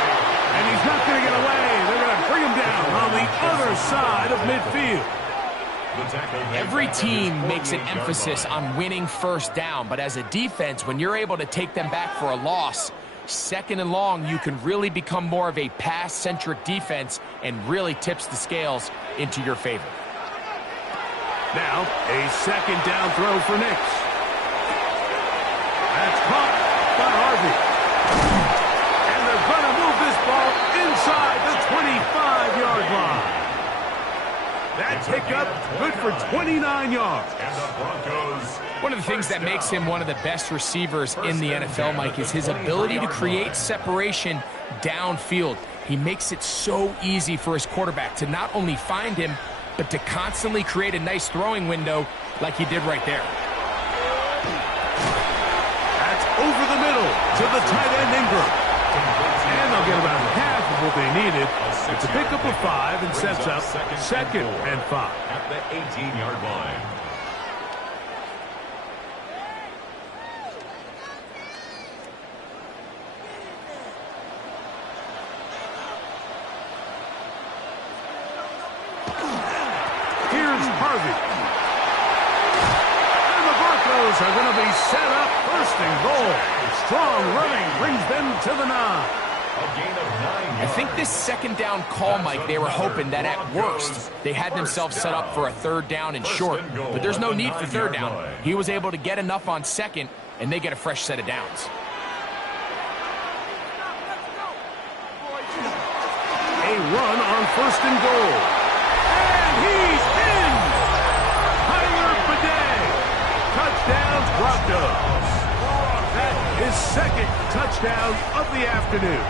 And he's not going to get away. They're going to bring him down on the other side of midfield. Every team makes an emphasis on winning first down, but as a defense, when you're able to take them back for a loss, 2nd and long, you can really become more of a pass-centric defense and really tips the scales into your favor. Now, a 2nd down throw for Nix. That's caught by Harvey. And they're going to move this ball inside the 25-yard line. That pickup good for 29 yards. And the Broncos. One of the things that makes him one of the best receivers in the NFL, Mike, is his ability to create separation downfield. He makes it so easy for his quarterback to not only find him, but to constantly create a nice throwing window like he did right there. That's over the middle to the tight end Ingram. And the now get about half of what they needed. It's a pickup of 5 and sets up second and 5. At the 18-yard line. Here's Harvey. And the Broncos are going to be set up first and goal. Strong running brings them to the 9. A gain of 9 I think this second down call, Mike, they were hoping that at worst they had themselves set up for a third down and short. But there's no need for third down. He was able to get enough on second, and they get a fresh set of downs. A run on first and goal. And he's in! Tyler Bidet. Touchdowns, Broncos. That is second touchdown of the afternoon.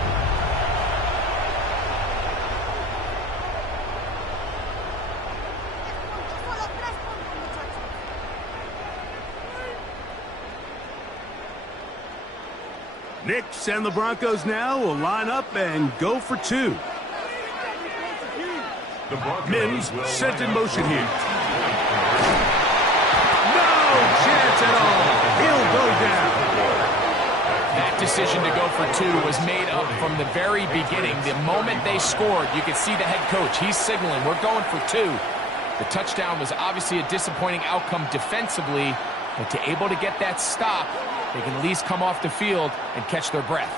Knicks and the Broncos now will line up and go for 2. Mims sent in motion here. No chance at all. He'll go down. That decision to go for 2 was made up from the very beginning. The moment they scored, you could see the head coach. He's signaling, we're going for 2. The touchdown was obviously a disappointing outcome defensively, but to able to get that stop, they can at least come off the field and catch their breath.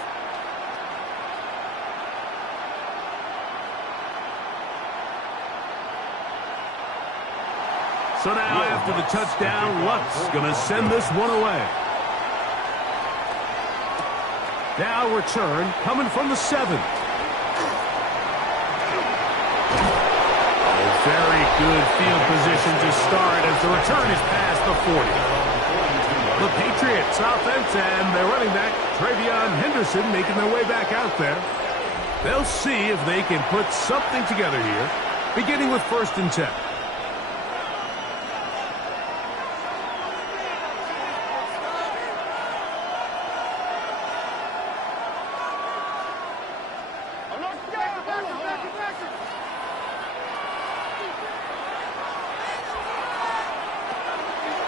So now after the touchdown, Luck's going to send this one away. Now return coming from the 7. Very good field position to start as the return is past the 40. The Patriots offense and their running back, Travion Henderson, making their way back out there. They'll see if they can put something together here, beginning with first and 10.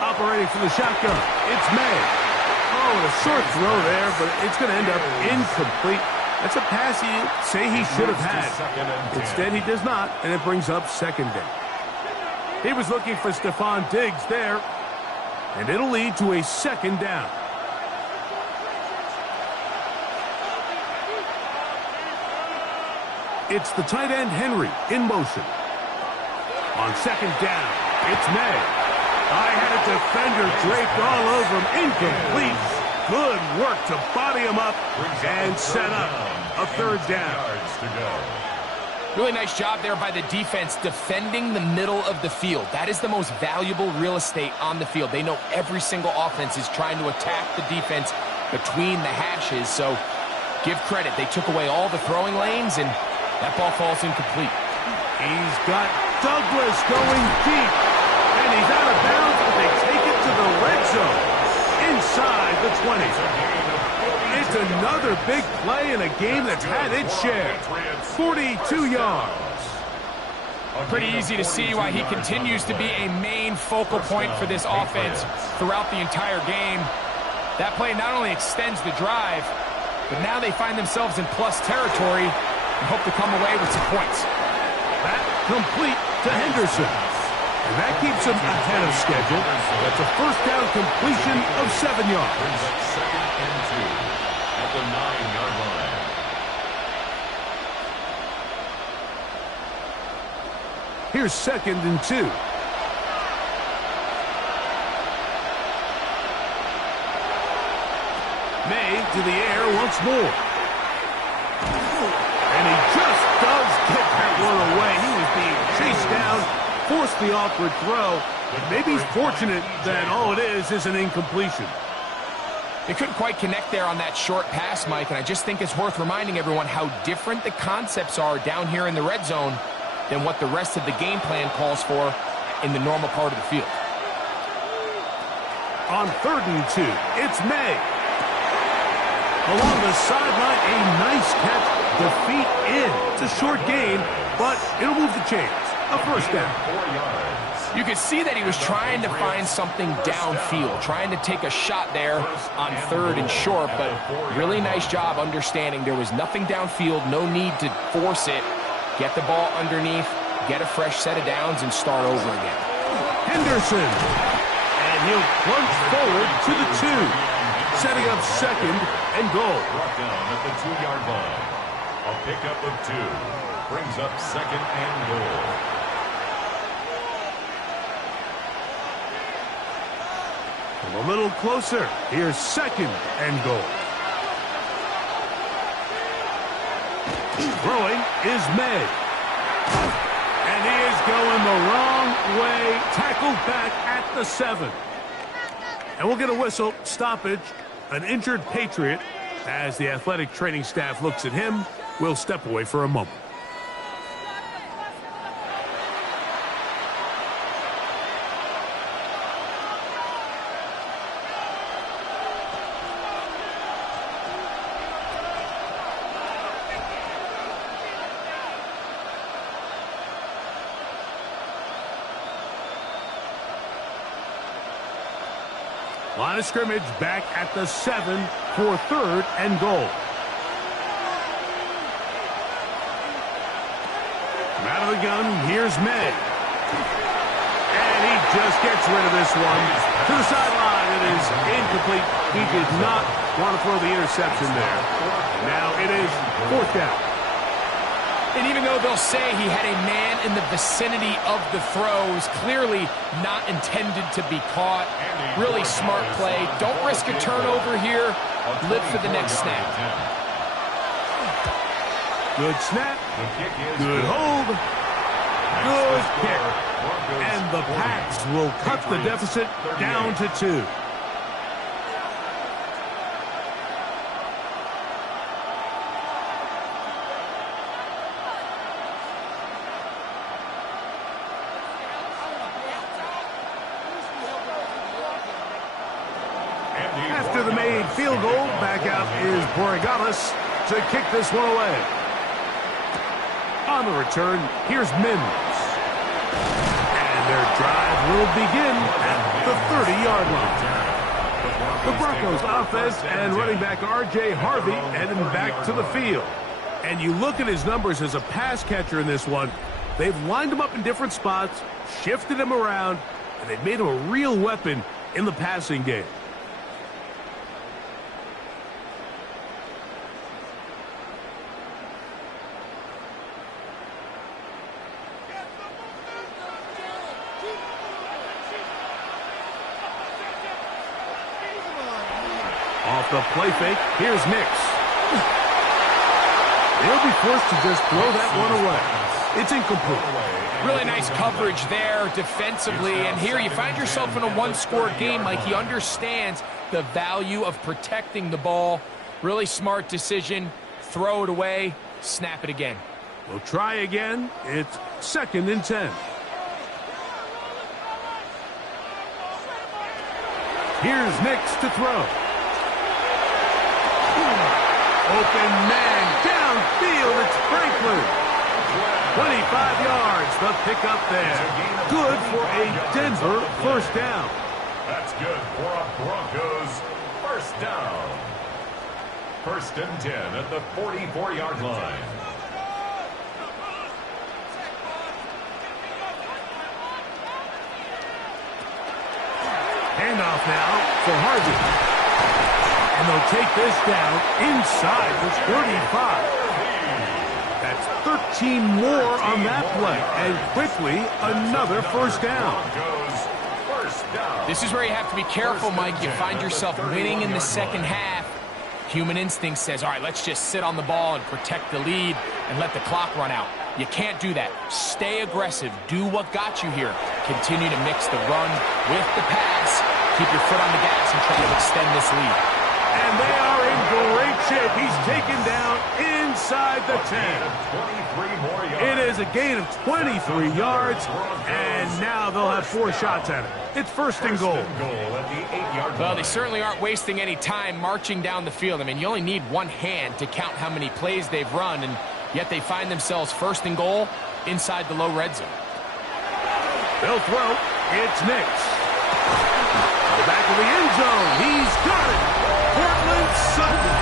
Operating from the shotgun, it's May. Oh, and a short throw there, but it's going to end up incomplete. That's a pass you say he should have had. Instead, he does not, and it brings up second down. He was looking for Stephon Diggs there, and it'll lead to a second down. It's the tight end Henry in motion. On second down, it's May. I had a defender draped all over him. Incomplete. Good work to body him up and set up a third down. Really nice job there by the defense defending the middle of the field. That is the most valuable real estate on the field. They know every single offense is trying to attack the defense between the hashes. So give credit. They took away all the throwing lanes, and that ball falls incomplete. He's got Douglas going deep. And he's out of bounds, but they take it to the red zone. Inside the 20. It's another big play in a game that's had its share. 42 yards. Pretty easy to see why he continues to be a main focal point for this offense throughout the entire game. That play not only extends the drive, but now they find themselves in plus territory and hope to come away with some points. That complete to Henderson. And that keeps him ahead of schedule. That's a first down completion of 7 yards. Second and 2 at the 9-yard line. Here's second and 2. May to the air once more. And he just does get that one away. He was being chased down. Forced the awkward throw, but maybe he's fortunate that all it is an incompletion. They couldn't quite connect there on that short pass, Mike, and I just think it's worth reminding everyone how different the concepts are down here in the red zone than what the rest of the game plan calls for in the normal part of the field. On 3rd and 2, it's May. Along the sideline, a nice catch. Defeat in. It's a short gain, but it'll move the chains. A first down. 4 yards. You could see that he was trying to find something downfield, trying to take a shot there on 3rd and short, but really nice job understanding there was nothing downfield, no need to force it. Get the ball underneath, get a fresh set of downs, and start over again. Henderson. And he'll plunge forward to the 2. Setting up 2nd and goal. Brought down at the 2-yard line. A pickup of 2. Brings up 2nd and goal. A little closer. Here's 2nd and goal. Throwing is May. And he is going the wrong way. Tackled back at the 7. And we'll get a whistle. Stoppage. An injured Patriot. As the athletic training staff looks at him, we'll step away for a moment. Line of scrimmage back at the 7 for 3rd and goal. From out of the gun, here's May. And he just gets rid of this one. To the sideline, it is incomplete. He did not want to throw the interception there. Now it is 4th down. And even though they'll say he had a man in the vicinity of the throws, clearly not intended to be caught. Really smart play. Don't risk a turnover here. Live for the next snap. Good snap. Good hold. Good kick. And the Pats will cut the deficit down to 2. After the made field goal, back out is Borregales to kick this one away. On the return, here's Mims. And their drive will begin at the 30-yard line. The Broncos offense and running back R.J. Harvey heading back to the field. And you look at his numbers as a pass catcher in this one. They've lined him up in different spots, shifted him around, and they've made him a real weapon in the passing game. Off the play fake, here's Nix. They'll be forced to just throw that one away. It's incomplete. Really nice coverage there defensively. And here you find yourself in a one-score game. Like, he understands the value of protecting the ball. Really smart decision. Throw it away, snap it again. We'll try again. It's 2nd and 10. Here's Nix to throw. Open man downfield. It's Franklin. 25 yards. The pickup there. Good for a Denver first down. That's good for a Broncos first down. 1st and 10 at the 44-yard line. Handoff now for Harvey. And they'll take this down inside the 35. That's 13 more on that play. And quickly, another first down. This is where you have to be careful, Mike. You find yourself winning in the second half. Human instinct says, all right, let's just sit on the ball and protect the lead and let the clock run out. You can't do that. Stay aggressive. Do what got you here. Continue to mix the run with the pass. Keep your foot on the gas and try to extend this lead. And they are in great shape. He's taken down inside the 10. It is a gain of 23 yards, and now they'll have 4 shots at it. It's 1st and goal. At the 8-yard Well, they certainly aren't wasting any time marching down the field. I mean, you only need one hand to count how many plays they've run, and yet they find themselves first and goal inside the low red zone. They'll throw. It's Nix. Back of the end zone. He's got it. Portland Sutton.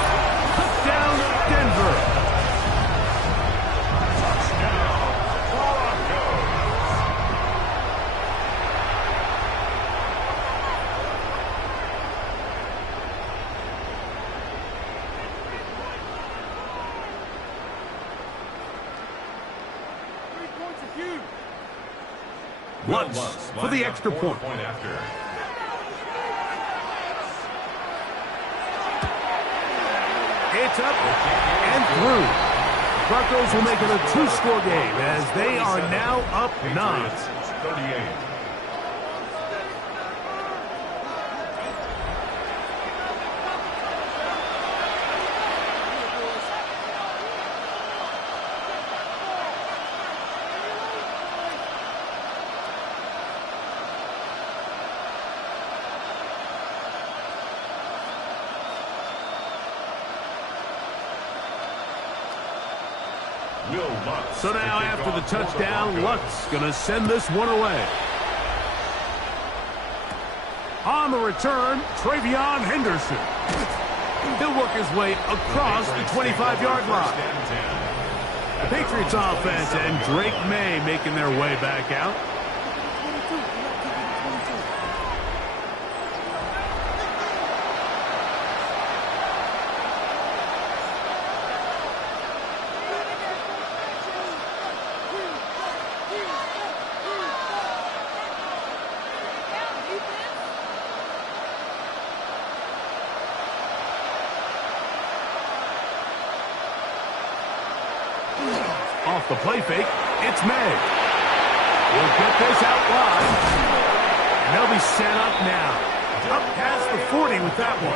Touchdown, Denver. Lutz for the extra point. It's up and through. Broncos will make it a two-score game as they are now up 9. 38. So now after the touchdown, Lutz going to send this one away. On the return, Travion Henderson. He'll work his way across the 25-yard line. The Patriots offense and Drake May making their way back out. Off the play fake, it's May. He'll get this out wide. And they'll be set up now. Up past the 40 with that one.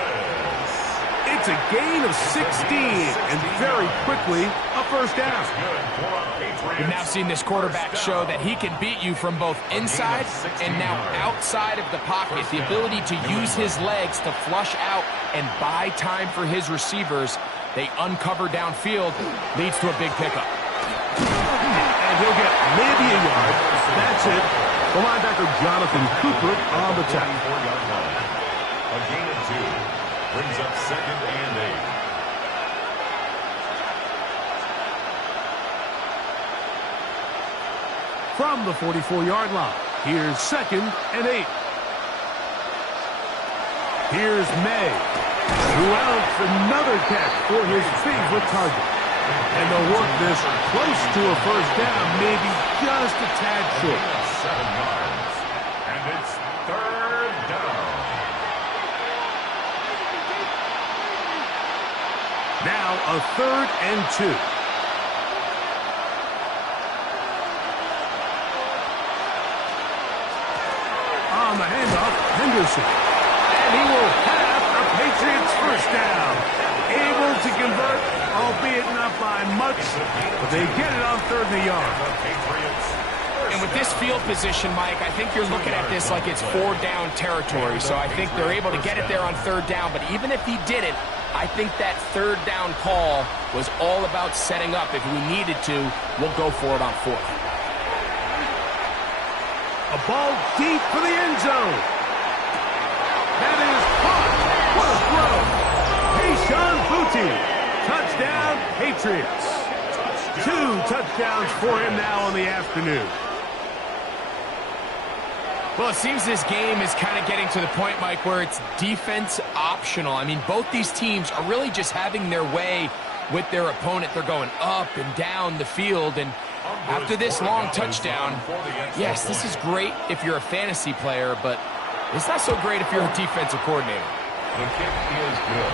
It's a gain of 16, and very quickly, a first down. We've now seen this quarterback show that he can beat you from both inside and now outside of the pocket. The ability to use his legs to flush out and buy time for his receivers. They uncover downfield, leads to a big pickup. And he'll get maybe a yard. That's it. The linebacker Jonathan Cooper on the tackle. A gain of 2. Brings up 2nd and 8. From the 44-yard line, here's 2nd and 8. Here's May. Throughout another catch for his favorite target. And they'll work this close to a first down, maybe just a tad short. 7 yards. And it's 3rd down. Now a 3rd and 2. On the handoff, Henderson. And he will have a Patriots first down. Able to convert, albeit not by much, but they get it on 3rd and a yard. And with this field position, Mike, I think you're looking at this like it's 4-down territory. So I think they're able to get it there on 3rd down. But even if he didn't, I think that 3rd down call was all about setting up. If we needed to, we'll go for it on 4th. A ball deep for the end zone. That is caught. What a throw. Sean Booty. Touchdown, Patriots. 2 touchdowns for him now on the afternoon. Well, it seems this game is kind of getting to the point, Mike, where it's defense optional. I mean, both these teams are really just having their way with their opponent. They're going up and down the field, and after this long touchdown, yes, this is great if you're a fantasy player, but it's not so great if you're a defensive coordinator. The kick is good.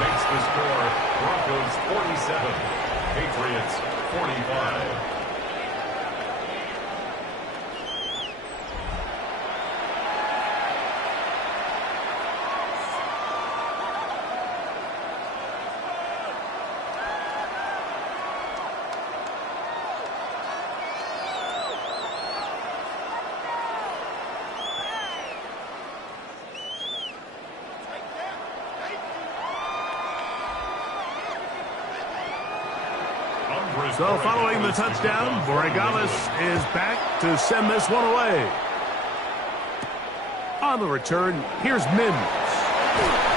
Makes the score Broncos 47, Patriots 45. So following the touchdown, Borregales is back to send this one away. On the return, here's Mims.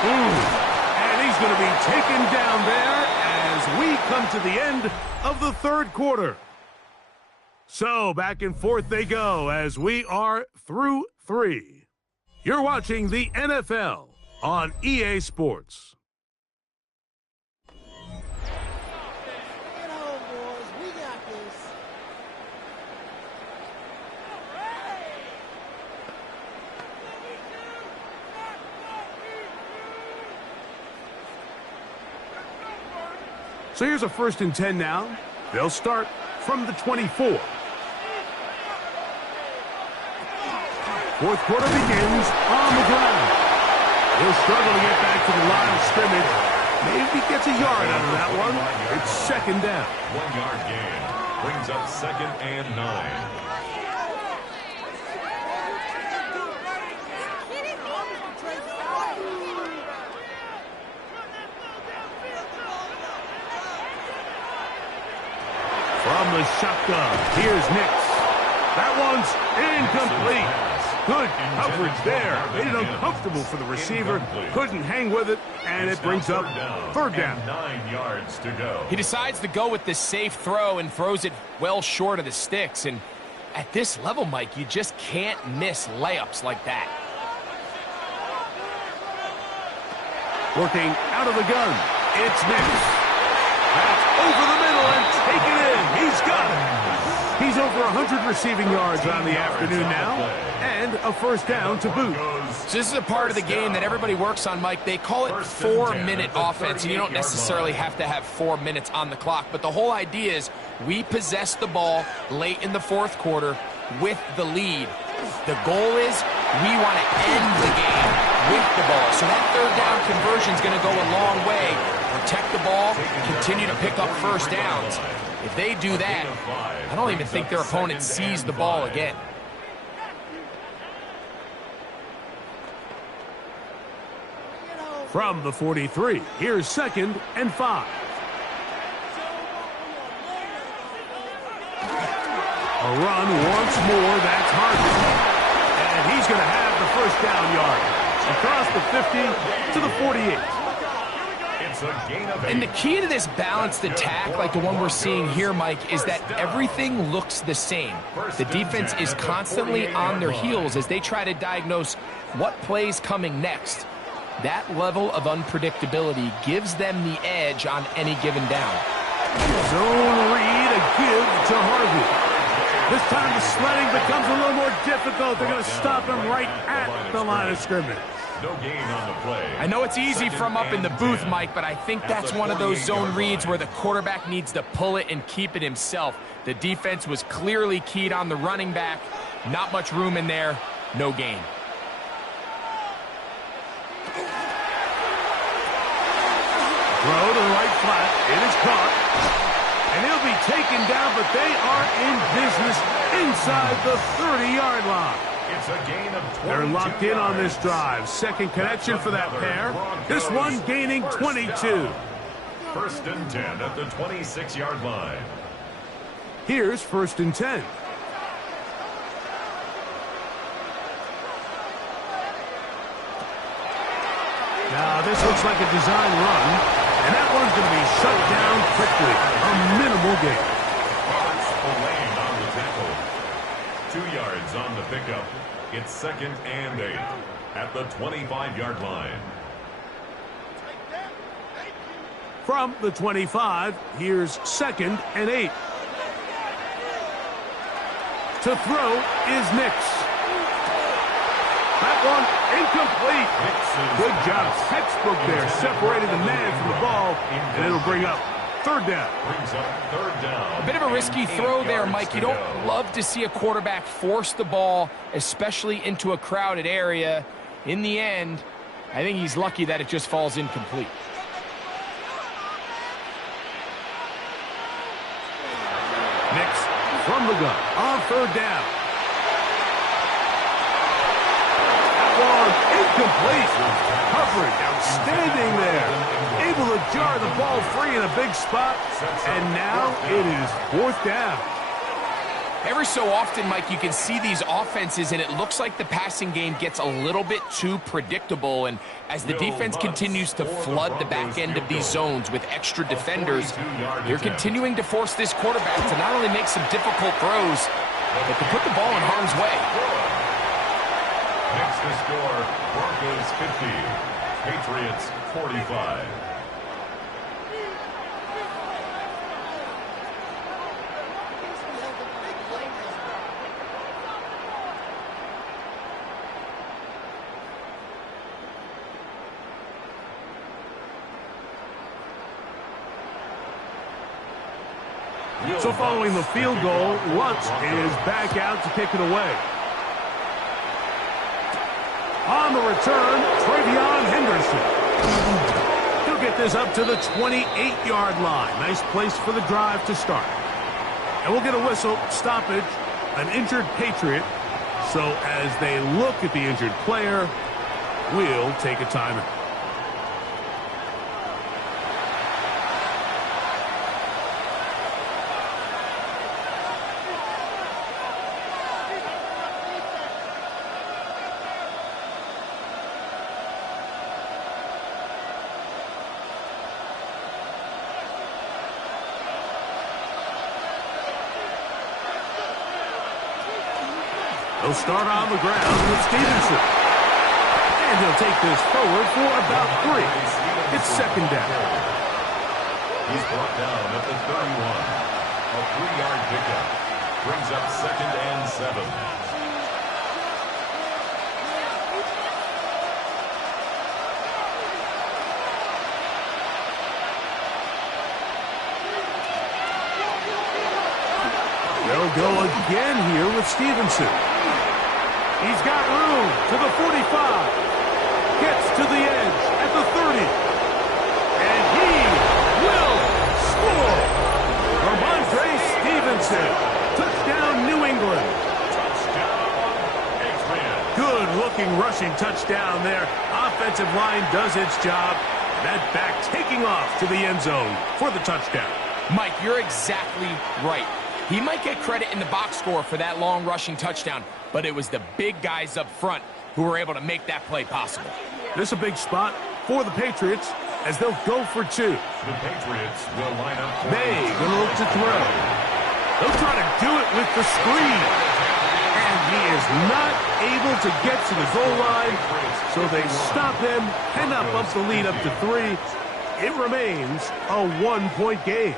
And he's going to be taken down there as we come to the end of the third quarter. So back and forth they go as we are through 3. You're watching the NFL on EA Sports. So here's a 1st and 10 now. They'll start from the 24. Fourth quarter begins on the ground. He'll struggle to get back to the line of scrimmage. Maybe gets a yard out of that one. It's 2nd down. 1-yard gain brings up 2nd and 9. From the shotgun, here's Nix. That one's incomplete. Good coverage there. Made it uncomfortable for the receiver. Couldn't hang with it, and it brings up 3rd down. 9 yards to go. He decides to go with the safe throw and throws it well short of the sticks. And at this level, Mike, you just can't miss layups like that. Working out of the gun, it's Nix. That's over the middle and taken in. He's got it. He's over 100 receiving yards on the afternoon now, and a 1st down to boot. So this is a part of the game that everybody works on, Mike. They call it 4-minute offense, and you don't necessarily have to have 4 minutes on the clock. But the whole idea is we possess the ball late in the 4th quarter with the lead. The goal is we want to end the game with the ball. So that 3rd down conversion is going to go a long way. Protect the ball, continue to pick up 1st downs. If they do that, I don't even think their opponent sees the ball again. From the 43, here's 2nd and 5. A run once more, that's Harvey. And he's going to have the 1st down yard. Across the 50 to the 48. And the key to this balanced attack, like the one we're seeing here, Mike, is that everything looks the same. The defense is constantly on their heels as they try to diagnose what play's coming next. That level of unpredictability gives them the edge on any given down. Zone read, a give to Harvey. This time the sledding becomes a little more difficult. They're going to stop him right at the line of scrimmage. No gain on the play. I know it's easy from up in the booth, Mike, but I think that's one of those zone reads where the quarterback needs to pull it and keep it himself. The defense was clearly keyed on the running back. Not much room in there. No gain. Throw to the right flat. It is caught. And he'll be taken down, but they are in business inside the 30-yard line. It's a gain of 22 They're locked in on this yards. drive. 2nd connection for that pair. This one gaining 22. 1st and 10 at the 26-yard line. Here's 1st and 10. Now this looks like a design run, and that one's going to be shut down quickly. A minimal gain. Roberts Lane on the tackle. 2 yards on the pickup. It's 2nd and 8 at the 25-yard line. From the 25, here's 2nd and 8. To throw is Nix. That one incomplete. Good job. Textbook there. Separated the man from the ball, and it'll bring up 3rd down. Brings up 3rd down. A bit of a risky throw there, Mike. You don't love to see a quarterback force the ball, especially into a crowded area. In the end, I think he's lucky that it just falls incomplete. Nix from the gun on 3rd down. That one incomplete. Coverage outstanding there. able to jar the ball free in a big spot, and now it is 4th down. Every so often, Mike, you can see these offenses, and it looks like the passing game gets a little bit too predictable. And as the defense continues to flood the back end of these zones with extra defenders, they're continuing to force this quarterback to not only make some difficult throws, but to put the ball in harm's way. Next to score, Broncos 50, Patriots 45. So following the field goal, Lutz is back out to kick it away. On the return, Travion Henderson. He'll get this up to the 28-yard line. Nice place for the drive to start. And we'll get a whistle, stoppage, an injured Patriot. So as they look at the injured player, we'll take a timeout. He'll start on the ground with Stevenson. And he'll take this forward for about 3. It's 2nd down. He's brought down at the 31. A 3-yard pickup. Brings up 2nd and 7. They'll go again here with Stevenson. He's got room to the 45. Gets to the edge at the 30. And he will score. Ramondre Stevenson. Touchdown, New England. Good-looking rushing touchdown there. Offensive line does its job. That back taking off to the end zone for the touchdown. Mike, you're exactly right. He might get credit in the box score for that long rushing touchdown, but it was the big guys up front who were able to make that play possible. This is a big spot for the Patriots as they'll go for 2. The Patriots will line up. May gonna look to throw. They'll try to do it with the screen. And he is not able to get to the goal line, so they stop him, and up the lead up to 3. It remains a 1-point game.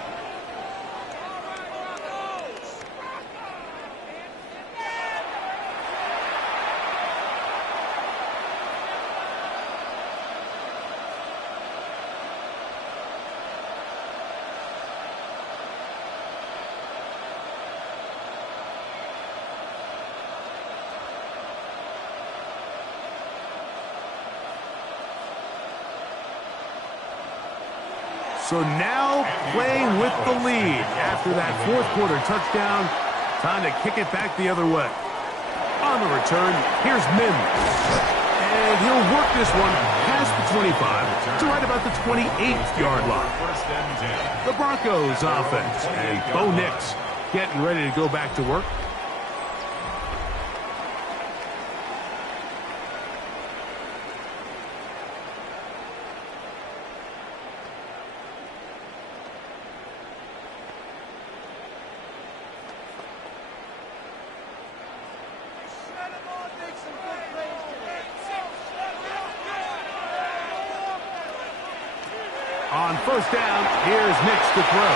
So now playing with the lead after that 4th quarter touchdown. Time to kick it back the other way. On the return, here's Mims. And he'll work this one past the 25 to right about the 28-yard line. The Broncos offense and Bo Nix getting ready to go back to work. On 1st down, here's Nix to throw.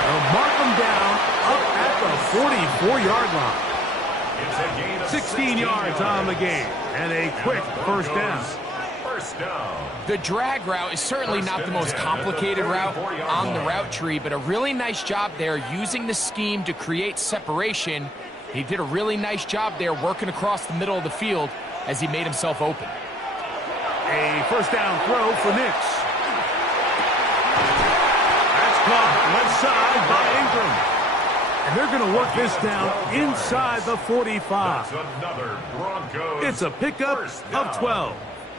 They'll mark him down up at the 44-yard line. 16 yards on the game, and a quick 1st down. The drag route is certainly not the most complicated route on the route tree, but a really nice job there using the scheme to create separation. He did a really nice job there working across the middle of the field as he made himself open. A 1st down throw for Nix. That's caught left side by Ingram. And they're going to work this down inside the 45. That's another Broncos. It's a pickup of 12.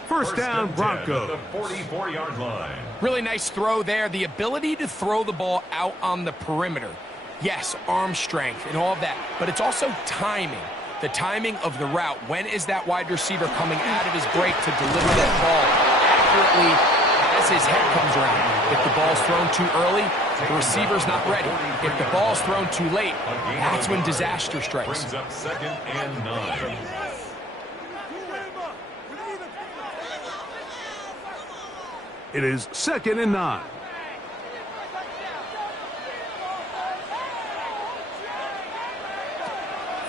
First down, Broncos. At the 44-yard line. Really nice throw there. The ability to throw the ball out on the perimeter. Yes, arm strength and all of that, but it's also timing. The timing of the route. When is that wide receiver coming out of his break to deliver that ball accurately as his head comes around? If the ball's thrown too early, the receiver's not ready. If the ball's thrown too late, that's when disaster strikes. Brings up 2nd and 9. It is 2nd and 9.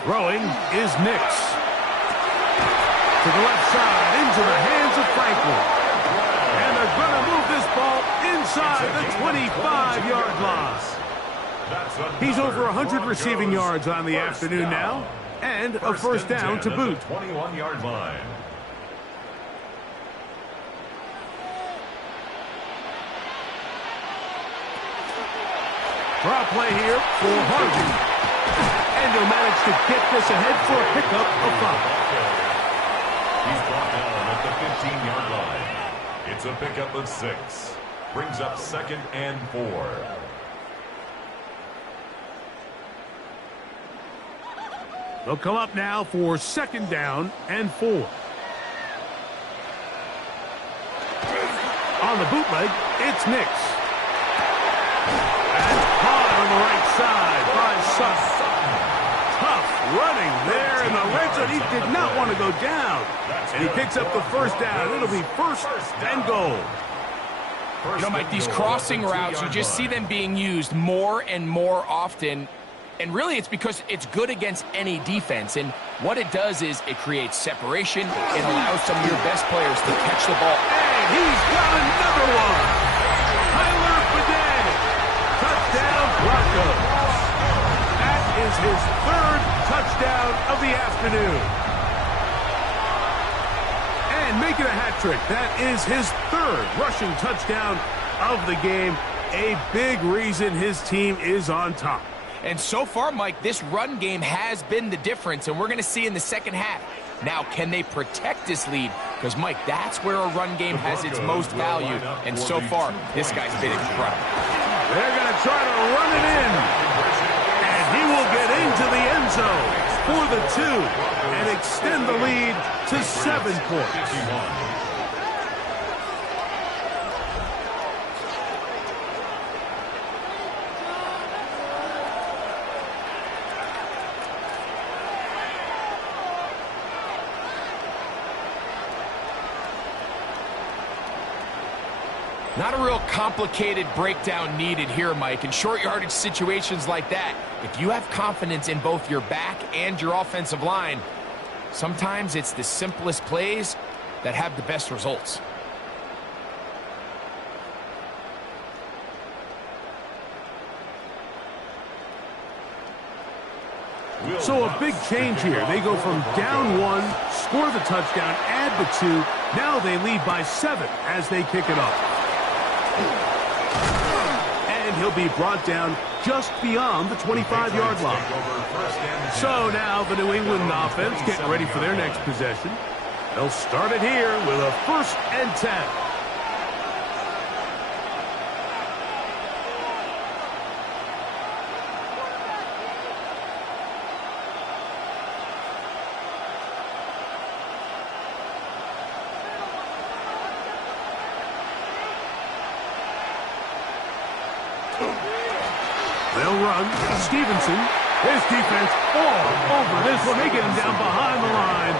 Throwing is Nix. To the left side, into the hands of Franklin. And they're going to move this ball inside the 25-yard line. He's over 100 receiving yards on the afternoon now, and a first down to boot. 21-yard line. Draw play here for Harvey. And he'll manage to get this ahead for a pickup of 5. He's brought down at the 15-yard line. It's a pickup of 6. Brings up 2nd and 4. They'll come up now for 2nd down and 4. On the bootleg, it's Nix. And caught on the right side by Sutton. Tough running there in the red zone. He did not want to go down. And he picks up the first down. It'll be first and goal. You know, Mike, these crossing routes, you just see them being used more and more often. And really, it's because it's good against any defense. And what it does is it creates separation. It allows some of your best players to catch the ball. And he's got another one. Tyler Bidet. Touchdown, Broncos. That is his 3rd touchdown of the afternoon. And making a hat trick. That is his 3rd rushing touchdown of the game. A big reason his team is on top. And so far, Mike, this run game has been the difference, and we're going to see in the second half. Now, can they protect this lead? Because, Mike, that's where a run game has its most value. And so far, this guy's been incredible. They're going to try to run it in. And he will get into the end zone for the 2 and extend the lead to 7 points. Not a real complicated breakdown needed here, Mike. In short yardage situations like that, if you have confidence in both your back and your offensive line, sometimes it's the simplest plays that have the best results. So a big change here. They go from down 1, score the touchdown, add the 2. Now they lead by 7 as they kick it off. And he'll be brought down just beyond the 25-yard line. So now the New England offense getting ready for their next possession. They'll start it here with a 1st and 10. They'll run. Stevenson. His defense all over this one. They get him down behind the line.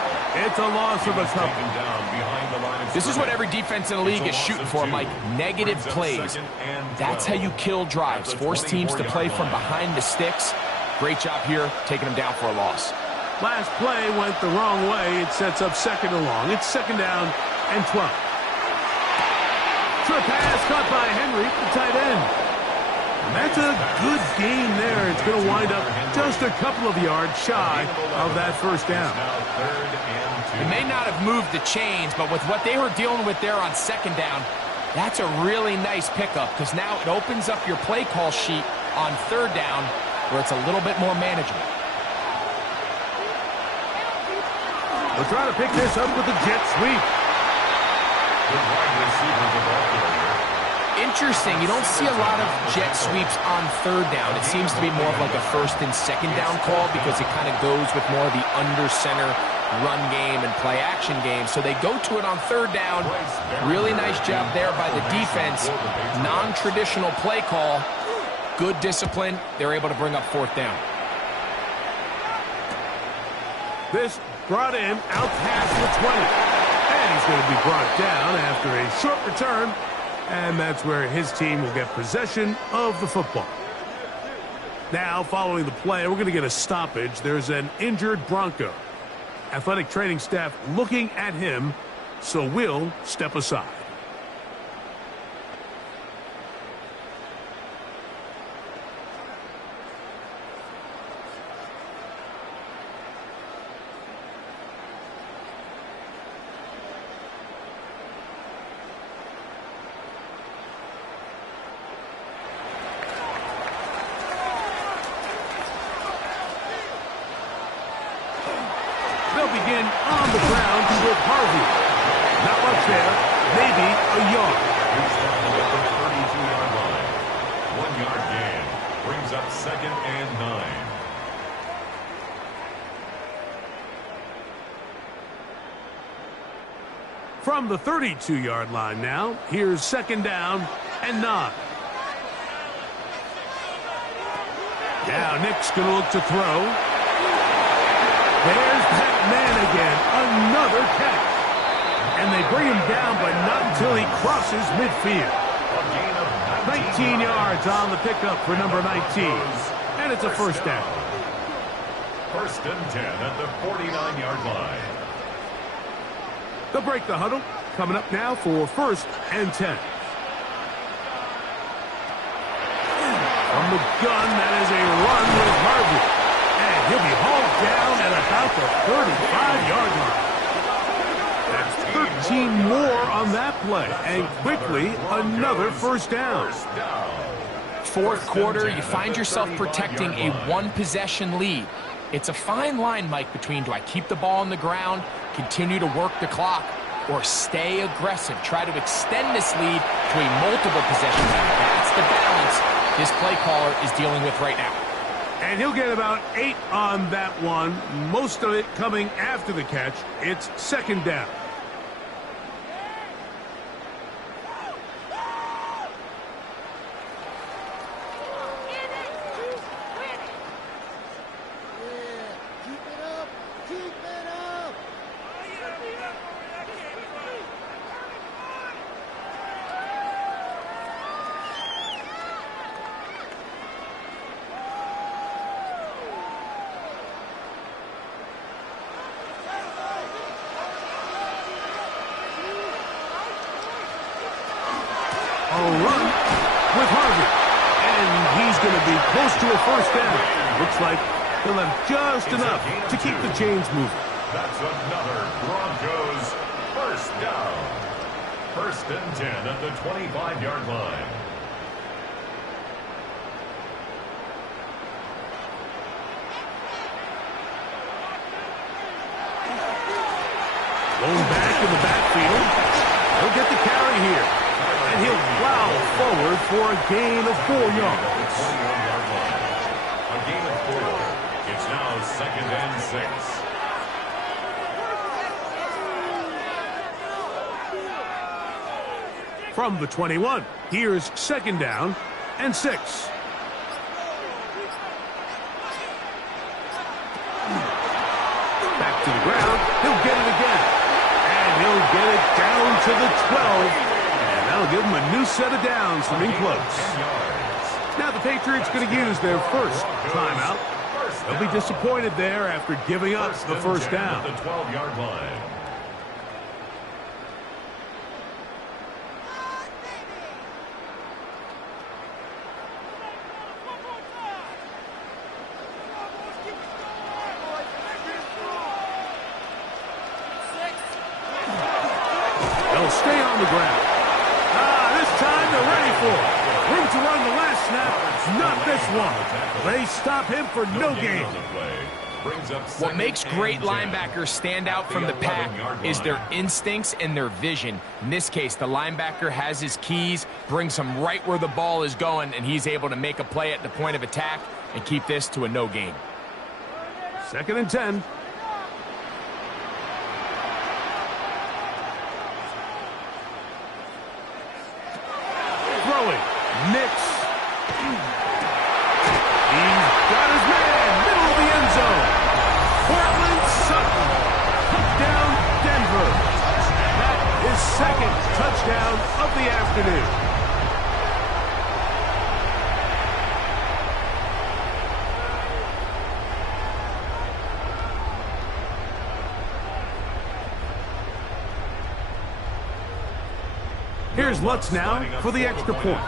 It's a loss of a couple. This is what every defense in the league is shooting for, Mike. Negative plays. That's how you kill drives. Force teams to play from behind the sticks. Great job here, taking them down for a loss. Last play went the wrong way. It sets up 2nd and long. It's 2nd down and 12. Short pass caught by Henry, the tight end. That's a good gain there. It's going to wind up just a couple of yards shy of that 1st down. He may not have moved the chains, but with what they were dealing with there on 2nd down, that's a really nice pickup because now it opens up your play call sheet on 3rd down where it's a little bit more manageable. They'll try to pick this up with a jet sweep. The wide receiver, the ball carrier. Interesting. You don't see a lot of jet sweeps on third down. It seems to be more of like a first and second down call because it kind of goes with more of the under center run game and play action game. So they go to it on third down. Really nice job there by the defense. Non-traditional play call. Good discipline. They're able to bring up fourth down. This brought him out past the 20. And he's going to be brought down after a short return. And that's where his team will get possession of the football. Now, following the play, we're going to get a stoppage. There's an injured Bronco. Athletic training staff looking at him, so we'll step aside. They'll begin on the ground with Harvey. Not much there. Maybe a yard. He's starting at the 32-yard line. 1 yard gain. Brings up second and 9. From the 32-yard line now, here's second down and 9. Now Nick's going to look to throw. There's that man again. Another catch. And they bring him down, but not until he crosses midfield. A gain of 19 yards on the pickup for number 19. And it's a first down. First and 10 at the 49-yard line. They'll break the huddle. Coming up now for first and 10. From the gun, that is a run with Harvey. And he'll be hauled down at about the 35-yard line. That's 13 more on that play. And quickly, another first down. Fourth quarter, you find yourself protecting a one-possession lead. It's a fine line, Mike, between do I keep the ball on the ground, continue to work the clock, or stay aggressive, try to extend this lead to a multiple possession lead. That's the balance this play caller is dealing with right now. And he'll get about 8 on that one, most of it coming after the catch. It's second down. A run with Harvey. And he's going to be close to a first down. Looks like he'll have just enough to keep the chains moving. That's another Broncos first down. First and 10 at the 25-yard line. Going back in the backfield. He'll get the carry here. And he'll plow forward for a gain of 4 yards. 21-yard line. A gain of 4. It's now second and 6. From the 21, here's second down and 6. Back to the ground. He'll get it again. And he'll get it down to the 12. And that'll give him a new set of downs from in close. Now the Patriots going to use their first timeout. They'll be disappointed there after giving up the first down. The 12-yard line. They'll stay on the ground. This time they're ready for it. Room to run the last snap, not this one. They stop him for no gain. Brings up What makes great 2nd and 10. linebackers stand out from the pack is their instincts and their vision. In this case, the linebacker has his keys, brings him right where the ball is going, and he's able to make a play at the point of attack and keep this to a no gain. 2nd and 10. Throwing. Nix. He's got his man. Middle of the end zone. Portland Sutton. Touchdown, Denver. That is 2nd touchdown of the afternoon. Here's Lutz now for the extra point.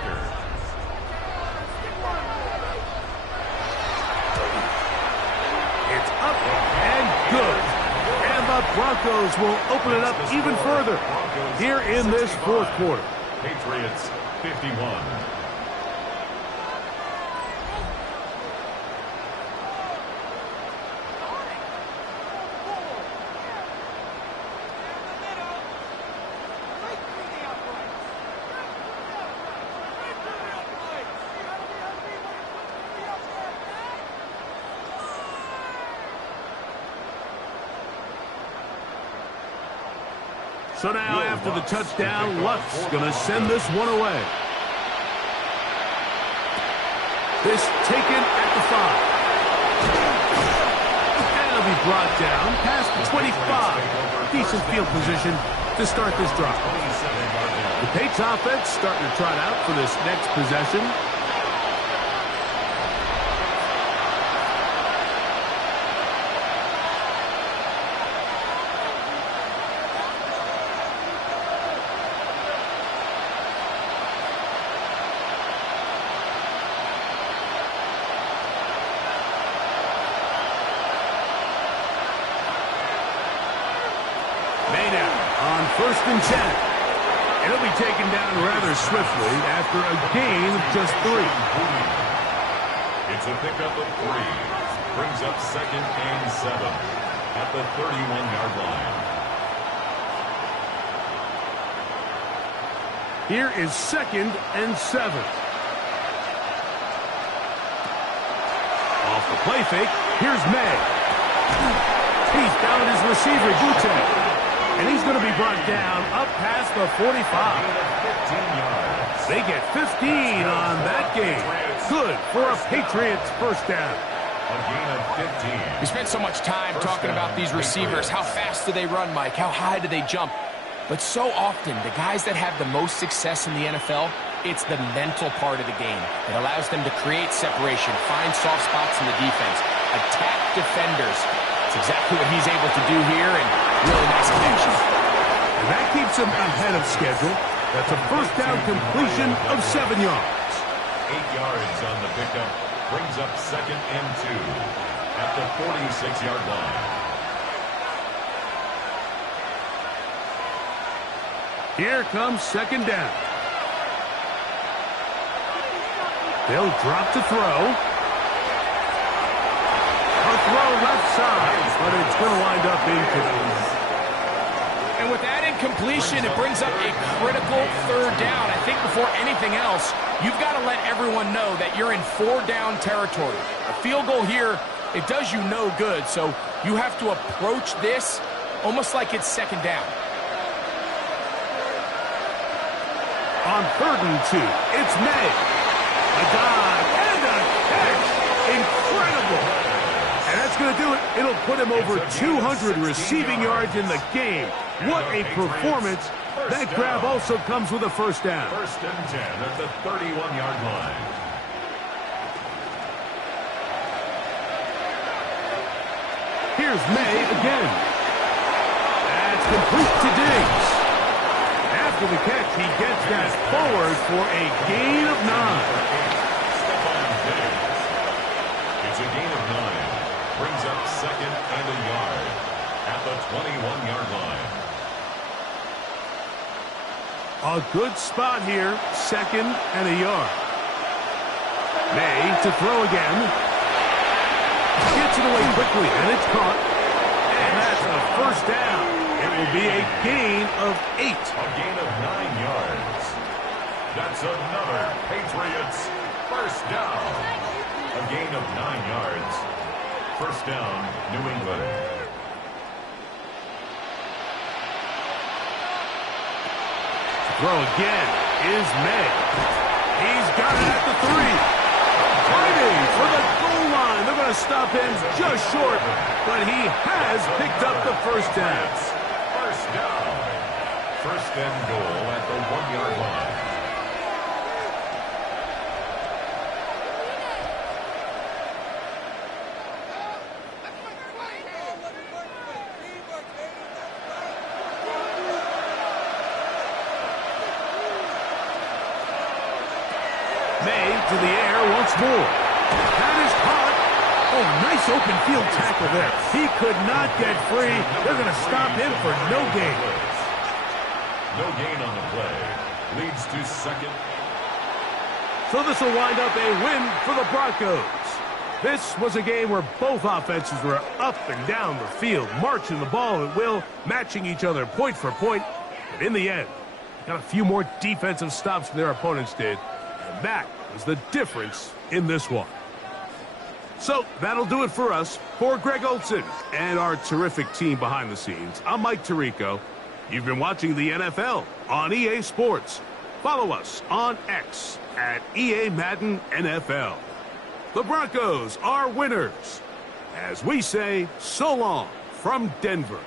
It's up and good. And the Broncos will open it up even further here in this 4th quarter. Patriots 51. So now, after the touchdown, Lutz going to send this one away. This taken at the 5. And it'll be brought down past the 25. Decent field position to start this drive. The Patriots offense starting to trot out for this next possession. On 1st and 10. It'll be taken down rather swiftly after a gain of just 3. It's a pickup of 3. Brings up 2nd and 7 at the 31-yard line. Here is 2nd and 7. Off the play fake, here's May. He's found his receiver, Butte. And he's going to be brought down up past the 45. They get 15 on that game. Good for a Patriots first down. A gain of 15. We spent so much time talking about these receivers. How fast do they run, Mike? How high do they jump? But so often, the guys that have the most success in the NFL, it's the mental part of the game. It allows them to create separation, find soft spots in the defense, attack defenders. It's exactly what he's able to do here, and really nice connection. And that keeps him ahead of schedule. That's a first down completion of 7 yards. 8 yards on the pickup. Brings up 2nd and 2 at the 46-yard line. Here comes 2nd down. They'll drop to throw. A throw left side, but it's going to wind up incomplete. And with that incompletion, it brings up a critical 3rd down. I think before anything else, you've got to let everyone know that you're in 4-down territory. A field goal here, it does you no good, so you have to approach this almost like it's 2nd down. On 3rd and 2, it's May. A dive and a catch. Incredible. And that's going to do it. It'll put him over 200 receiving yards in the game. What a performance. That grab also comes with a first down. 1st and 10 at the 31-yard line. Here's May again. That's complete to Diggs. After the catch, he gets that forward for a gain of 9. It's a gain of 9. Brings up 2nd and a yard at the 21-yard line. A good spot here, 2nd and a yard. May to throw again. Gets Gets it away quickly, and it's caught. And that's a first down. It will be a gain of 8. A gain of 9 yards. That's another Patriots first down. A gain of 9 yards. First down, New England. Throw again is May. He's got it at the 3. Fighting for the goal line. They're going to stop him just short, but he has picked up the first down. First down. First and goal at the 1-yard line. May to the air once more. That is caught. Oh, nice open field tackle there. He could not get free. They're going to stop him for no gain. No gain on the play. Leads to second. So this will wind up a win for the Broncos. This was a game where both offenses were up and down the field, marching the ball at will, matching each other point for point. But in the end, got a few more defensive stops than their opponents did. And that was the difference in this one. So that'll do it for us. For Greg Olson and our terrific team behind the scenes, I'm Mike Tirico. You've been watching the NFL on EA Sports. Follow us on X at EA Madden NFL. The Broncos are winners. As we say, so long from Denver.